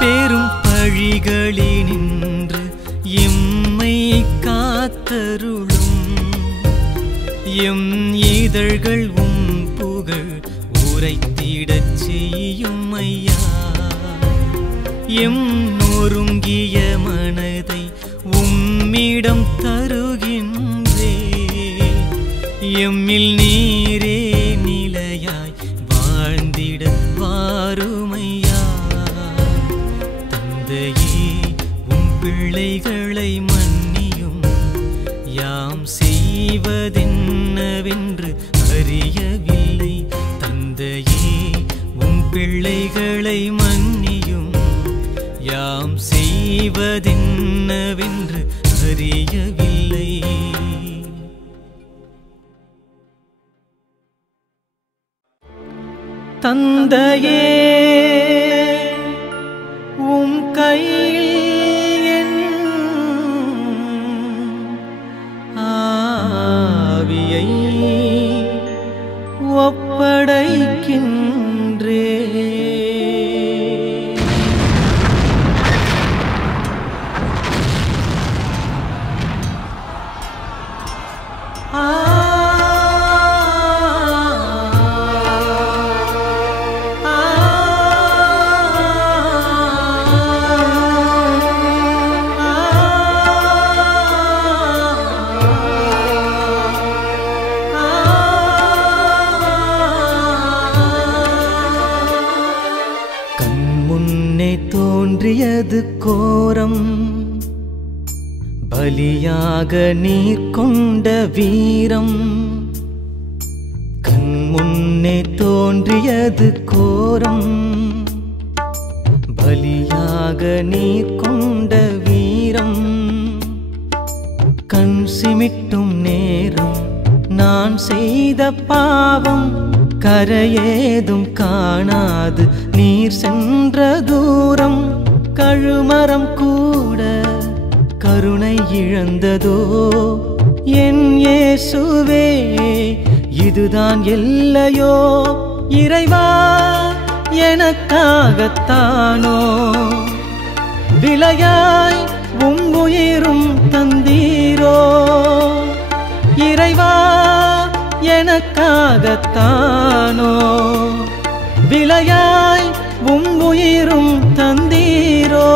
பெரும் பழிகளினின்று எம்மை காத்தருளும் எம் இதழ்கள் புகழ் உரைத்திடச் செய்யும் ஐயா. எம் நொறுங்கிய மனதை உம்மிடம் தருகின்றே. எம்மில் நீரே நிலையாய் வாழ்ந்திட வாருமையா. தந்தையே உம் பிள்ளைகளை மன்னியும் யாம் செய்வதென்னவென்று அறியவில்லை. தந்தையே உம் பிள்ளைகளை மன்னியும் யாம் செய்வதென்னவென்று அறியவில்லை. தந்தையே உம் கையில் என் ஆவியை ஒப்படைக்கின்றே. தோன்றியது கோரம் பலியாக நீர் கொண்ட வீரம். கண் முன்னே தோன்றியது கோரம் பலியாக நீர் கொண்ட வீரம். கண் சிமிட்டும் நேரம் நான் செய்த பாவம் கரையேதும் காணாது நீர் சென்ற தூரம். கழுமரம் கூட கருணை இழந்ததோ என் இயேசுவே, இதுதான் எல்லையோ? இறைவா எனக்காகத்தானோ விலையாய் உம் உயிரும் தந்தீரோ? இறைவா எனக்காகத்தானோ விலையாய் உம் உயிரும் தந்தீரோ?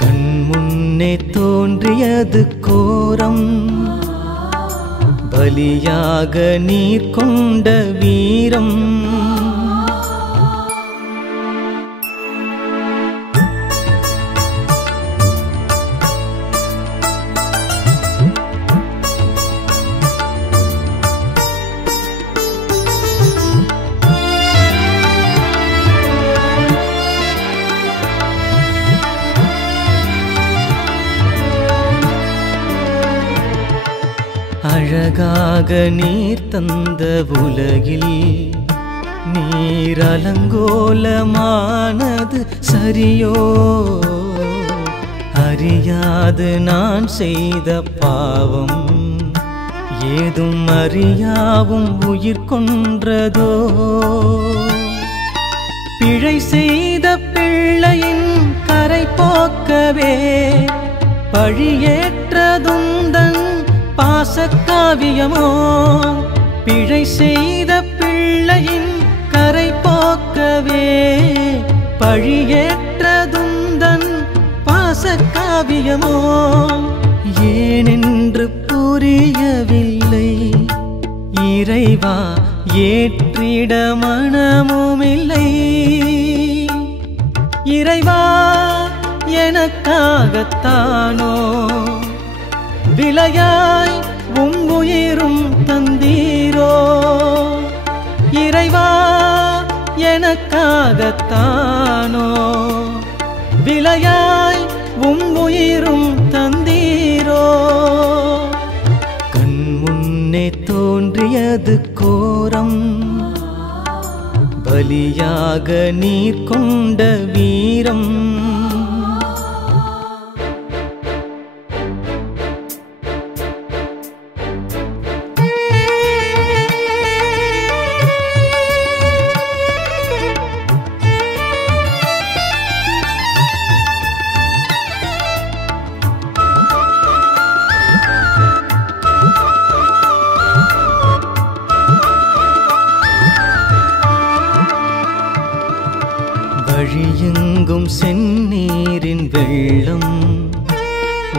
கண் முன்னே தோன்றியது கோரம் பலியாக நீர் கொண்ட வீரம். அழகாக நீர் தந்த உலகில் நீர் அலங்கோலமானது சரியோ? அறியாது நான் செய்த பாவம் ஏதும் அறியாவும் உயிர் கொன்றதோ? பிழை செய்த பிள்ளையின் கரை போக்கவே பழியேற்றதுந்தன் பாசக்காவியமோ? பிழை செய்த பிள்ளையின் கரை போக்கவே பழியேற்றதுந்தன் பாசக்காவியமோ? ஏனென்று புரியவில்லை இறைவா, ஏற்றிட மனமுமில்லை. இறைவா எனக்காகத்தானோ விலையாய் உம் உயிரும் தந்தீரோ? இறைவா எனக்காகத்தானோ விலையாய் உம் உயிரும் தந்தீரோ? கண் முன் முன்னே தோன்றியது கோரம், பலியாக நீர் கொண்ட வீரம். வழியெங்கும் செந்நீரின் வெள்ளம்,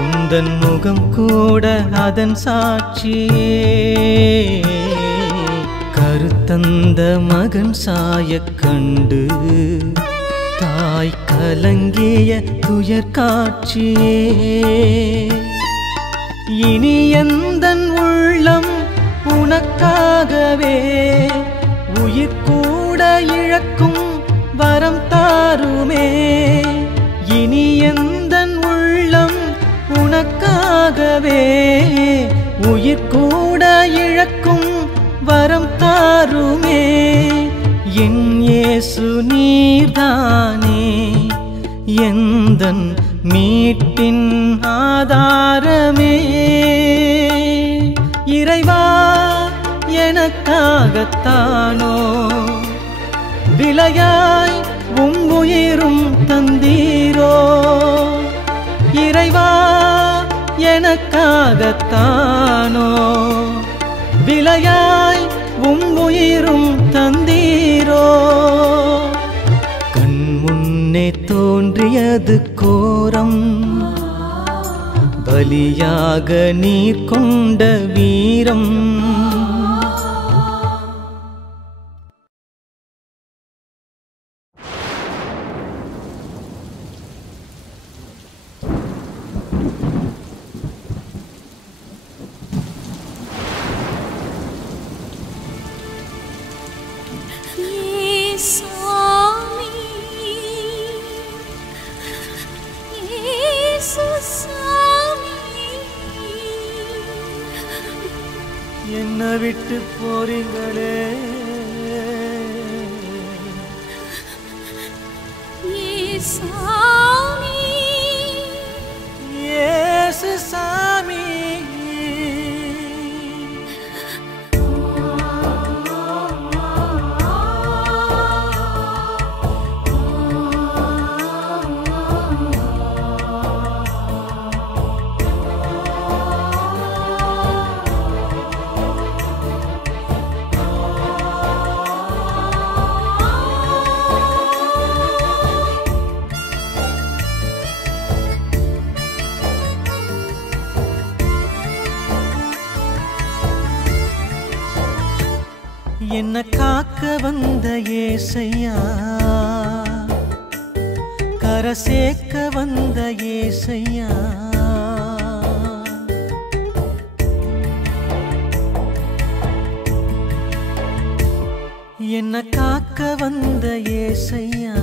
உந்தன் முகம் கூட அதன் சாட்சியே. கருத்தந்த மகன் சாயக் கண்டு தாய் கலங்கிய துயர் காட்சியே. இனி எந்தன் உள்ளம் உனக்காகவே உயிர் கூட இழக்கும் வரம் தாருமே. இனி எந்தன் உள்ளம் உனக்காகவே உயிர் கூட இழக்கும் வரம் தாருமே. என் இயேசு நீர்தானே எந்தன் மீட்பின் ஆதாரமே. இறைவா எனக்காகத்தானோ விலையாய் உயிரும் தந்தீரோ. இறைவா எனக்காகத்தானோ விலையாய் உயிரும் தந்தீரோ. கண் முன்னே தோன்றியது கோரம், பலியாக நீர் கொண்ட வீரம். என்ன விட்டு போறீங்களே இயேசு சாமி. என்ன காக்க வந்த ஏசையா, கரை சேர்க்க வந்த ஏசையா. என்ன காக்க வந்த ஏசையா,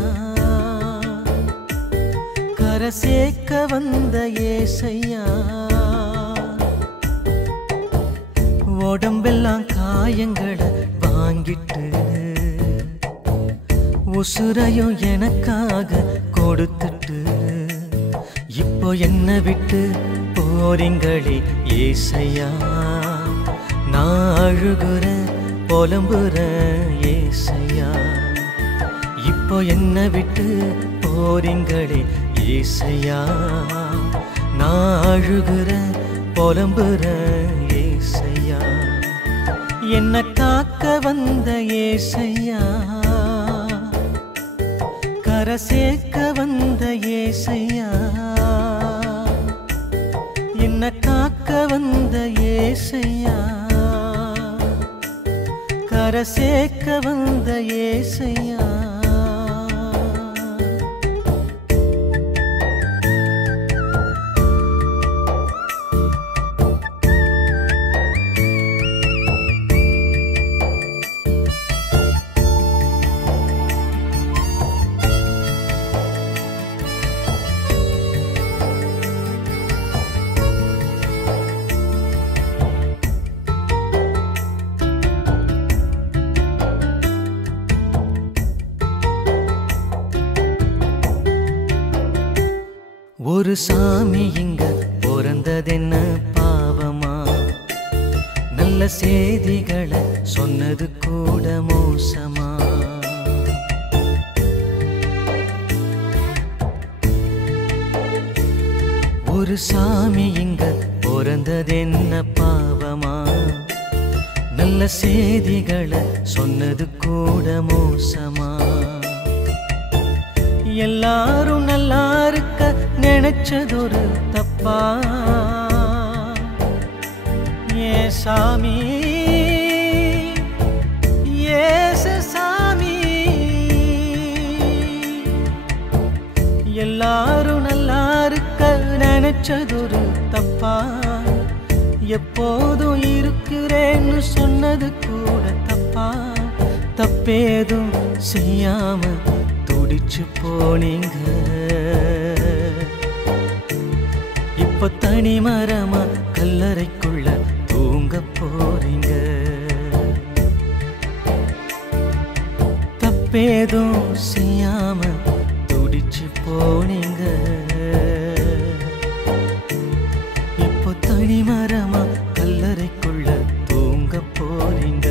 கரை சேர்க்க வந்த ஏசையா. உடம்பெல்லாம் காயங்களை வாங்கிட்டு உசுரையும் எனக்காக கொடுத்துட்டு இப்போ என்ன விட்டு போறீங்களே ஏசையா. நான் அழுகுற புலம்புற ஏசையா. இப்போ என்ன விட்டு போறீங்களே ஏசையா. நான் அழுகுற புலம்புற ஏசையா. என்ன காக்க வந்த ஏசையா, கரை சேர்க்க வந்த ஏசையா. என்ன காக்க வந்த ஏசையா, கரை சேர்க்க வந்த ஏசையா. ஒரு சாமி இங்க பிறந்ததென்ன பாவமா? நல்ல செய்திகளை சொன்னது கூட மோசமா? ஒரு சாமி இங்க பிறந்ததென்ன பாவமா? நல்ல செய்திகளை சொன்னது கூட மோசமா? எல்லாரும் நல்லா இருக்க நினைச்சதொரு தப்பா? ஏ சாமி, ஏசு சாமி, எல்லாரும் நல்லா இருக்க நினைச்சதொரு தப்பா? எப்போதும் இருக்கிறேன்னு சொன்னது கூட தப்பா? தப்பேதும் செய்யாம துடிச்சு போனீங்க. இப்ப தனி மரமா கல்லறைக்குள்ள தூங்க போறீங்க. தப்பேதும் செய்யாம துடிச்சு போனீங்க. இப்போ தனி மரமா கல்லறைக்குள்ள தூங்க போறீங்க.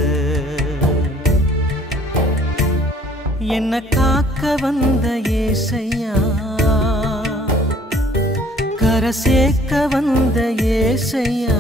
என்ன காக்க வந்த ஏசையா, கரை சேர்க்க வந்த ஏசையா,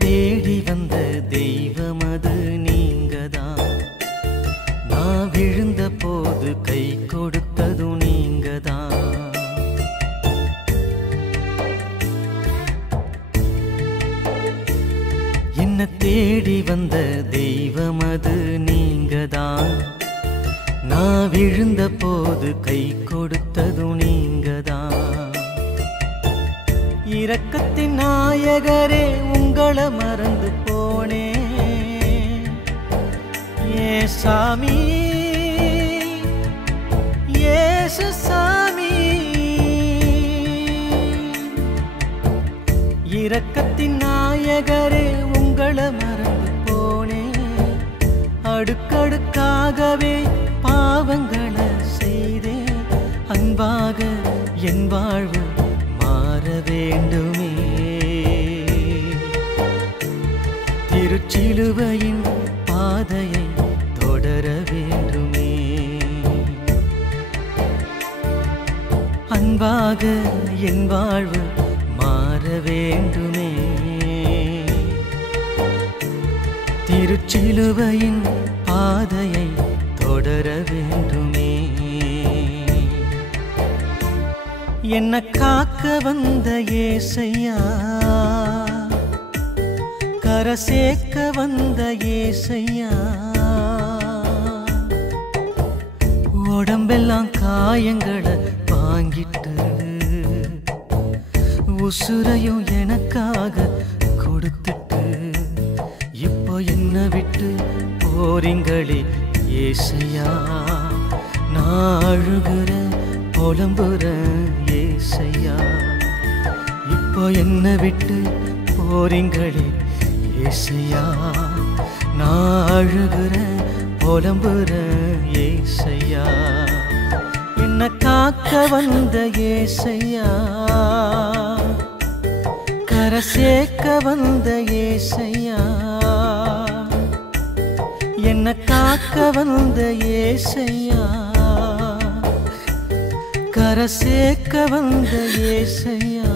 தேடி வந்த தெய்வம் அது நீங்கதான். நான் விழுந்த போது கை கொடுத்ததும் நீங்கதான். என்ன தேடி வந்த தெய்வம் அது நீங்கதான். நான் விழுந்த போது கை கொடுத்ததும் நீங்கதான். இரக்கத்தின் நாயகரே, உங்களை மறந்து போனேன். ஏ சாமி, ஏசு சாமி, இரக்கத்தின் நாயகரே, உங்களை மறந்து போனேன். அடுக்கடுக்காகவே பாவங்களை செய்தேன். அன்பாக என் வாழ்வு மாற வேண்டுமே. திருச்சிலுவையின் பாதையை தொடர வேண்டுமே. அன்பாக என் வாழ்வு மாற வேண்டுமே. திருச்சிலுவையின் பாதையை தொடர வேண்டுமே. என்ன காக்க வந்த ஏசையா, கரை சேர்க்க வந்த ஏசையா, உடம்பெல்லாம் காயங்களை வாங்கிட்டு உசுரையும் எனக்காக கொடுத்துட்டு இப்போ என்ன விட்டு போறீங்களே ஏசையா. நான் அழுகுறேன், புலம்புறேன் ஏசையா. இப்போ என்ன விட்டு போறீங்களே ஏசையா. நான் அழுகுறேன், புலம்புறேன் ஏசையா. என்ன காக்க வந்த ஏசையா, கரை சேர்க்க வந்த ஏசையா. என்ன காக்க வந்த ஏசையா, கரை சேர்க்க வந்த ஏசையா.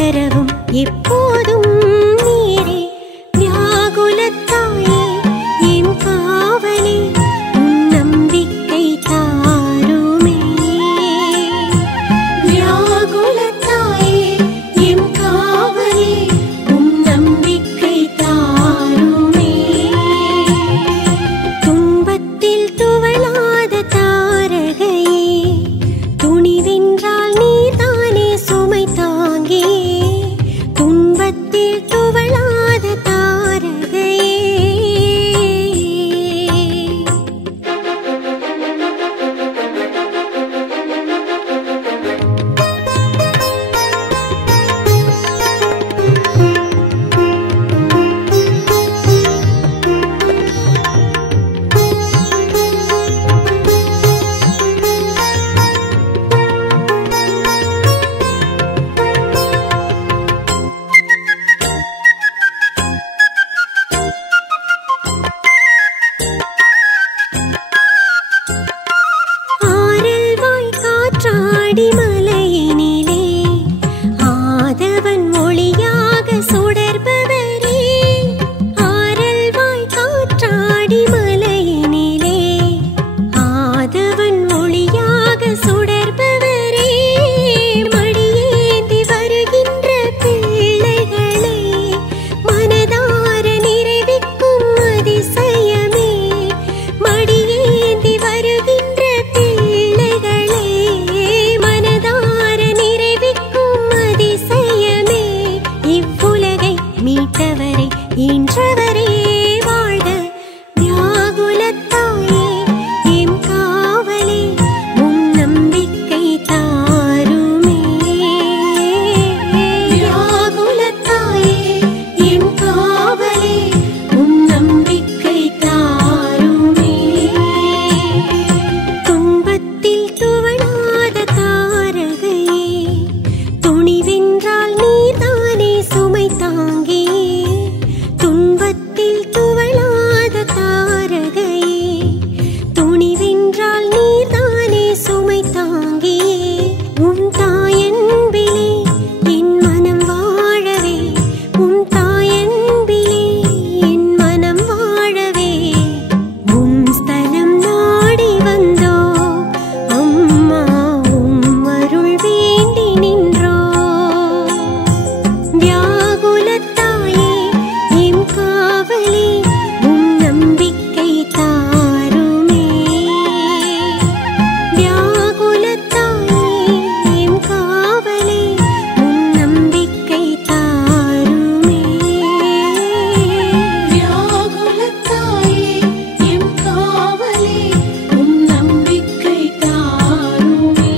ஆதரவும் எப்போதும் நீரே வியாகுலத்தாயே என் காவலே உன் நம்பிக்கை தாருமே வியாகுலத்தாயே என் காவலே உன் நம்பிக்கை தாருமே துன்பத்தில் துவளாத தாரகையே துணிவென்றால் நீர்தானே சுமை தாங்கியே துன்பத்தில் துவளாத தாரகையே ஆரல்வாய் காற்றாடி மலையினிலே ஆதவன் ஒளியாக சுடர்பவரே ஆரல்வாய் காற்றாடி மலையினிலே ஆதவன் ஒளியாக சுடர்பவரே மடியேந்தி வருகின்ற பிள்ளைகளை மனதார நிறைவிக்கும் அதிசயமே மடியேந்தி வருகின்ற பிள்ளைகளை மனதார நிறைவிக்கும் அதிசயமே இவ்வுலகை மீட்டவரை ஈன்றவரே வாழ்க வியாகுலத்தாயே எம் காவலே உன் நம்பிக்கை தாருமே வியாகுலத்தாயே எம் காவலே உன் நம்பிக்கை தாருமே துன்பத்தில் துவளாத தாரகையே துணிவென்றால் நீர்தானே சுமை தாங்கியே துன்பத்தில் துவளாத தாரகையே துணிவென்றால் நீர்தானே சுமை தாங்கியே உன் தாயன்பிலே என் மனம் வாழவே உன் தாயன்பிலே என் மனம் வாழவே உன் ஸ்தலம் நாடி வந்தோ அம்மா உம் அருள் வேண்டி நின்றோ வியாகுலத்தாயே எம் காவலே உன் நம்பிக்கை தாருமே வியாகுலத்தாயே எம் காவலே உன் நம்பிக்கை தாருமே வியாகுலத்தாயே எம் காவலே உன் நம்பிக்கை தாருமே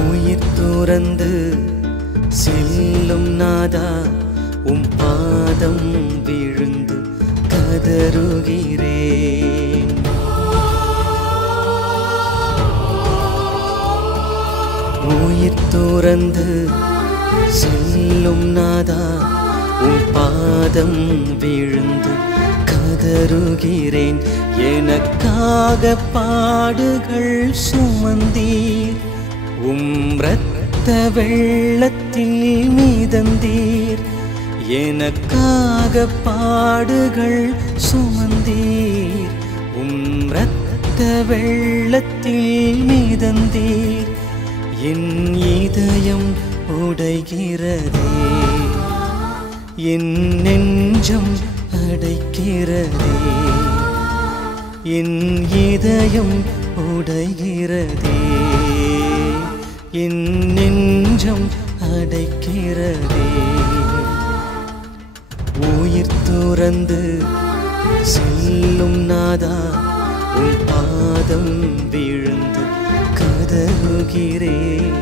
உயிர் துறந்து செல்லும் நாதா உம் பாதம் விழுந்து கதறுகிறேன் உயிர் துறந்து செல்லும் நாதா உம் பாதம் விழுந்து கதறுகிறேன் எனக்காக பாடுகள் சுமந்தீர் உம் இரத்த வெள்ளத்தில் மீதந்தீர் எனக்காக பாடுகள் சுமந்தீர் உம் இரத்த வெள்ளத்தில் மீதந்தீர் என் இதயம் உடைகிறதே என் நெஞ்சம் அடைக்கிறதே என் இதயம் உடைகிறதே என் நெஞ்சம் அடைக்கிறதே உயிர் துறந்து செல்லும் நாதா உன் பாதம் விழுந்து கதறுகிறேன்.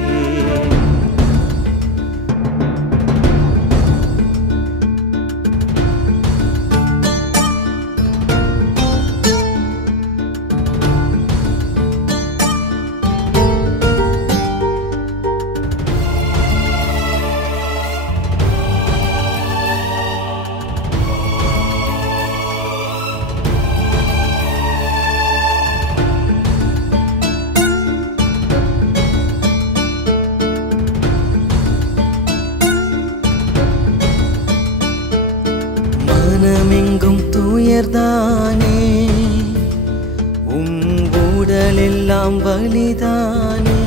மனமெங்கும் துயர்தானே, உடலெல்லாம் வலிதானே.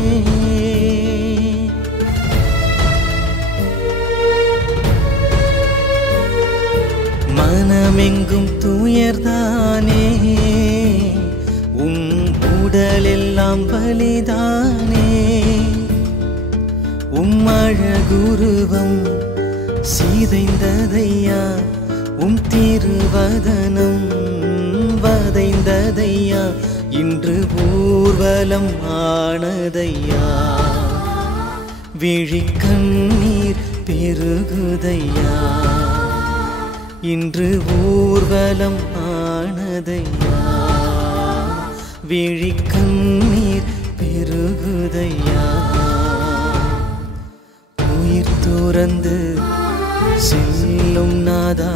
மனமெங்கும் துயர்தானே, உடலெல்லாம் வலிதானே. அழகுருவம் சீதைந்ததையா, திருவதனம் வதைந்ததையா, இன்று ஊர்வலம் ஆனதையா. விழி கண்ணீர் பெருகுதையா, இன்று ஊர்வலம் ஆனதையா. விழி கண்ணீர் பெருகுதையா. உயிர் துறந்து செல்லும் நாதா,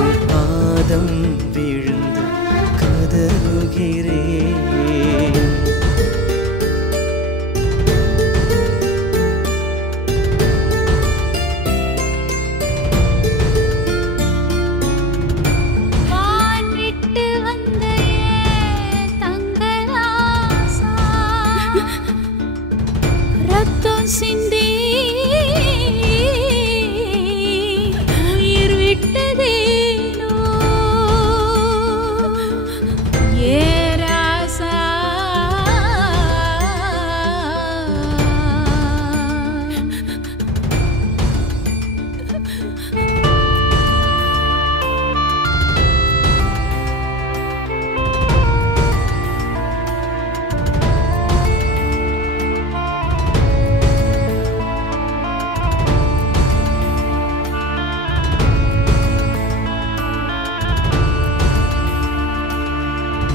உன் பாதம் விழுந்து கதறுகிறேன். சிந்தி உயிர் விட்டதேனோ ஏராசா.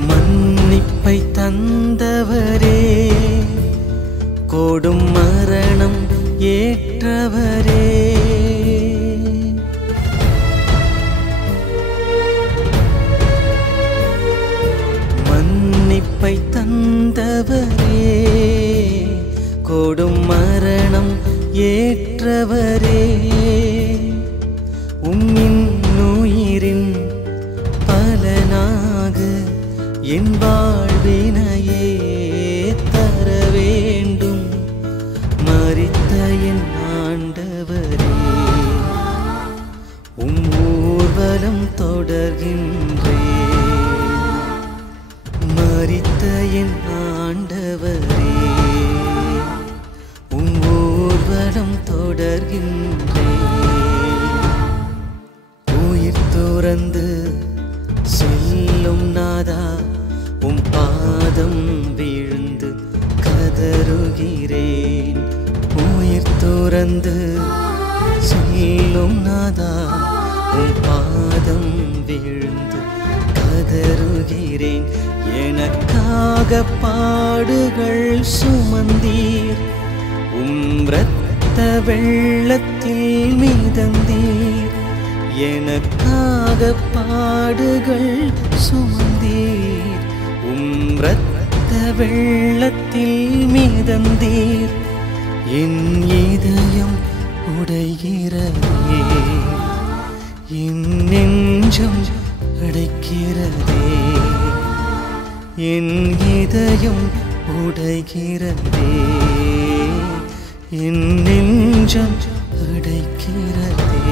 மன்னிப்பை தந்தவரே, கொடும் மரணம் ஏற்றவரே. மன்னிப்பை தந்தவரே, கொடும் மரணம் ஏற்றவரே. உம்மின்னுயிரின் பலனாக என் வாழ்வினையே தர வேண்டும். மரித்த என் ஆண்டவரே, ஊர்வலம் தொடர்கின்றேன். மரித்த என் ஆண்டவரே, ஊர்வலம் தொடர்கின்றேன். உயிர் துறந்து செல்லும் நாதா, உன் பாதம் விழுந்து கதறுகிறேன். உயிர் துறந்து செல்லும் நாதா, உன் பாதம் விழுந்து கதறுகிறேன். எனக்காக பாடுகள் சுமந்தீர், இரத்த வெள்ளத்தில் மிதந்தீர். எனக்காக பாடுகள் சுமந்தீர், இரத்த வெள்ளத்தில் மிதந்தீர். என் இதயம் உடைகிறதே, என் நெஞ்சம் அடைக்கிறதே. என் இதயம் உடைகிறதே, என் நெஞ்சம் அடைக்கிறதே.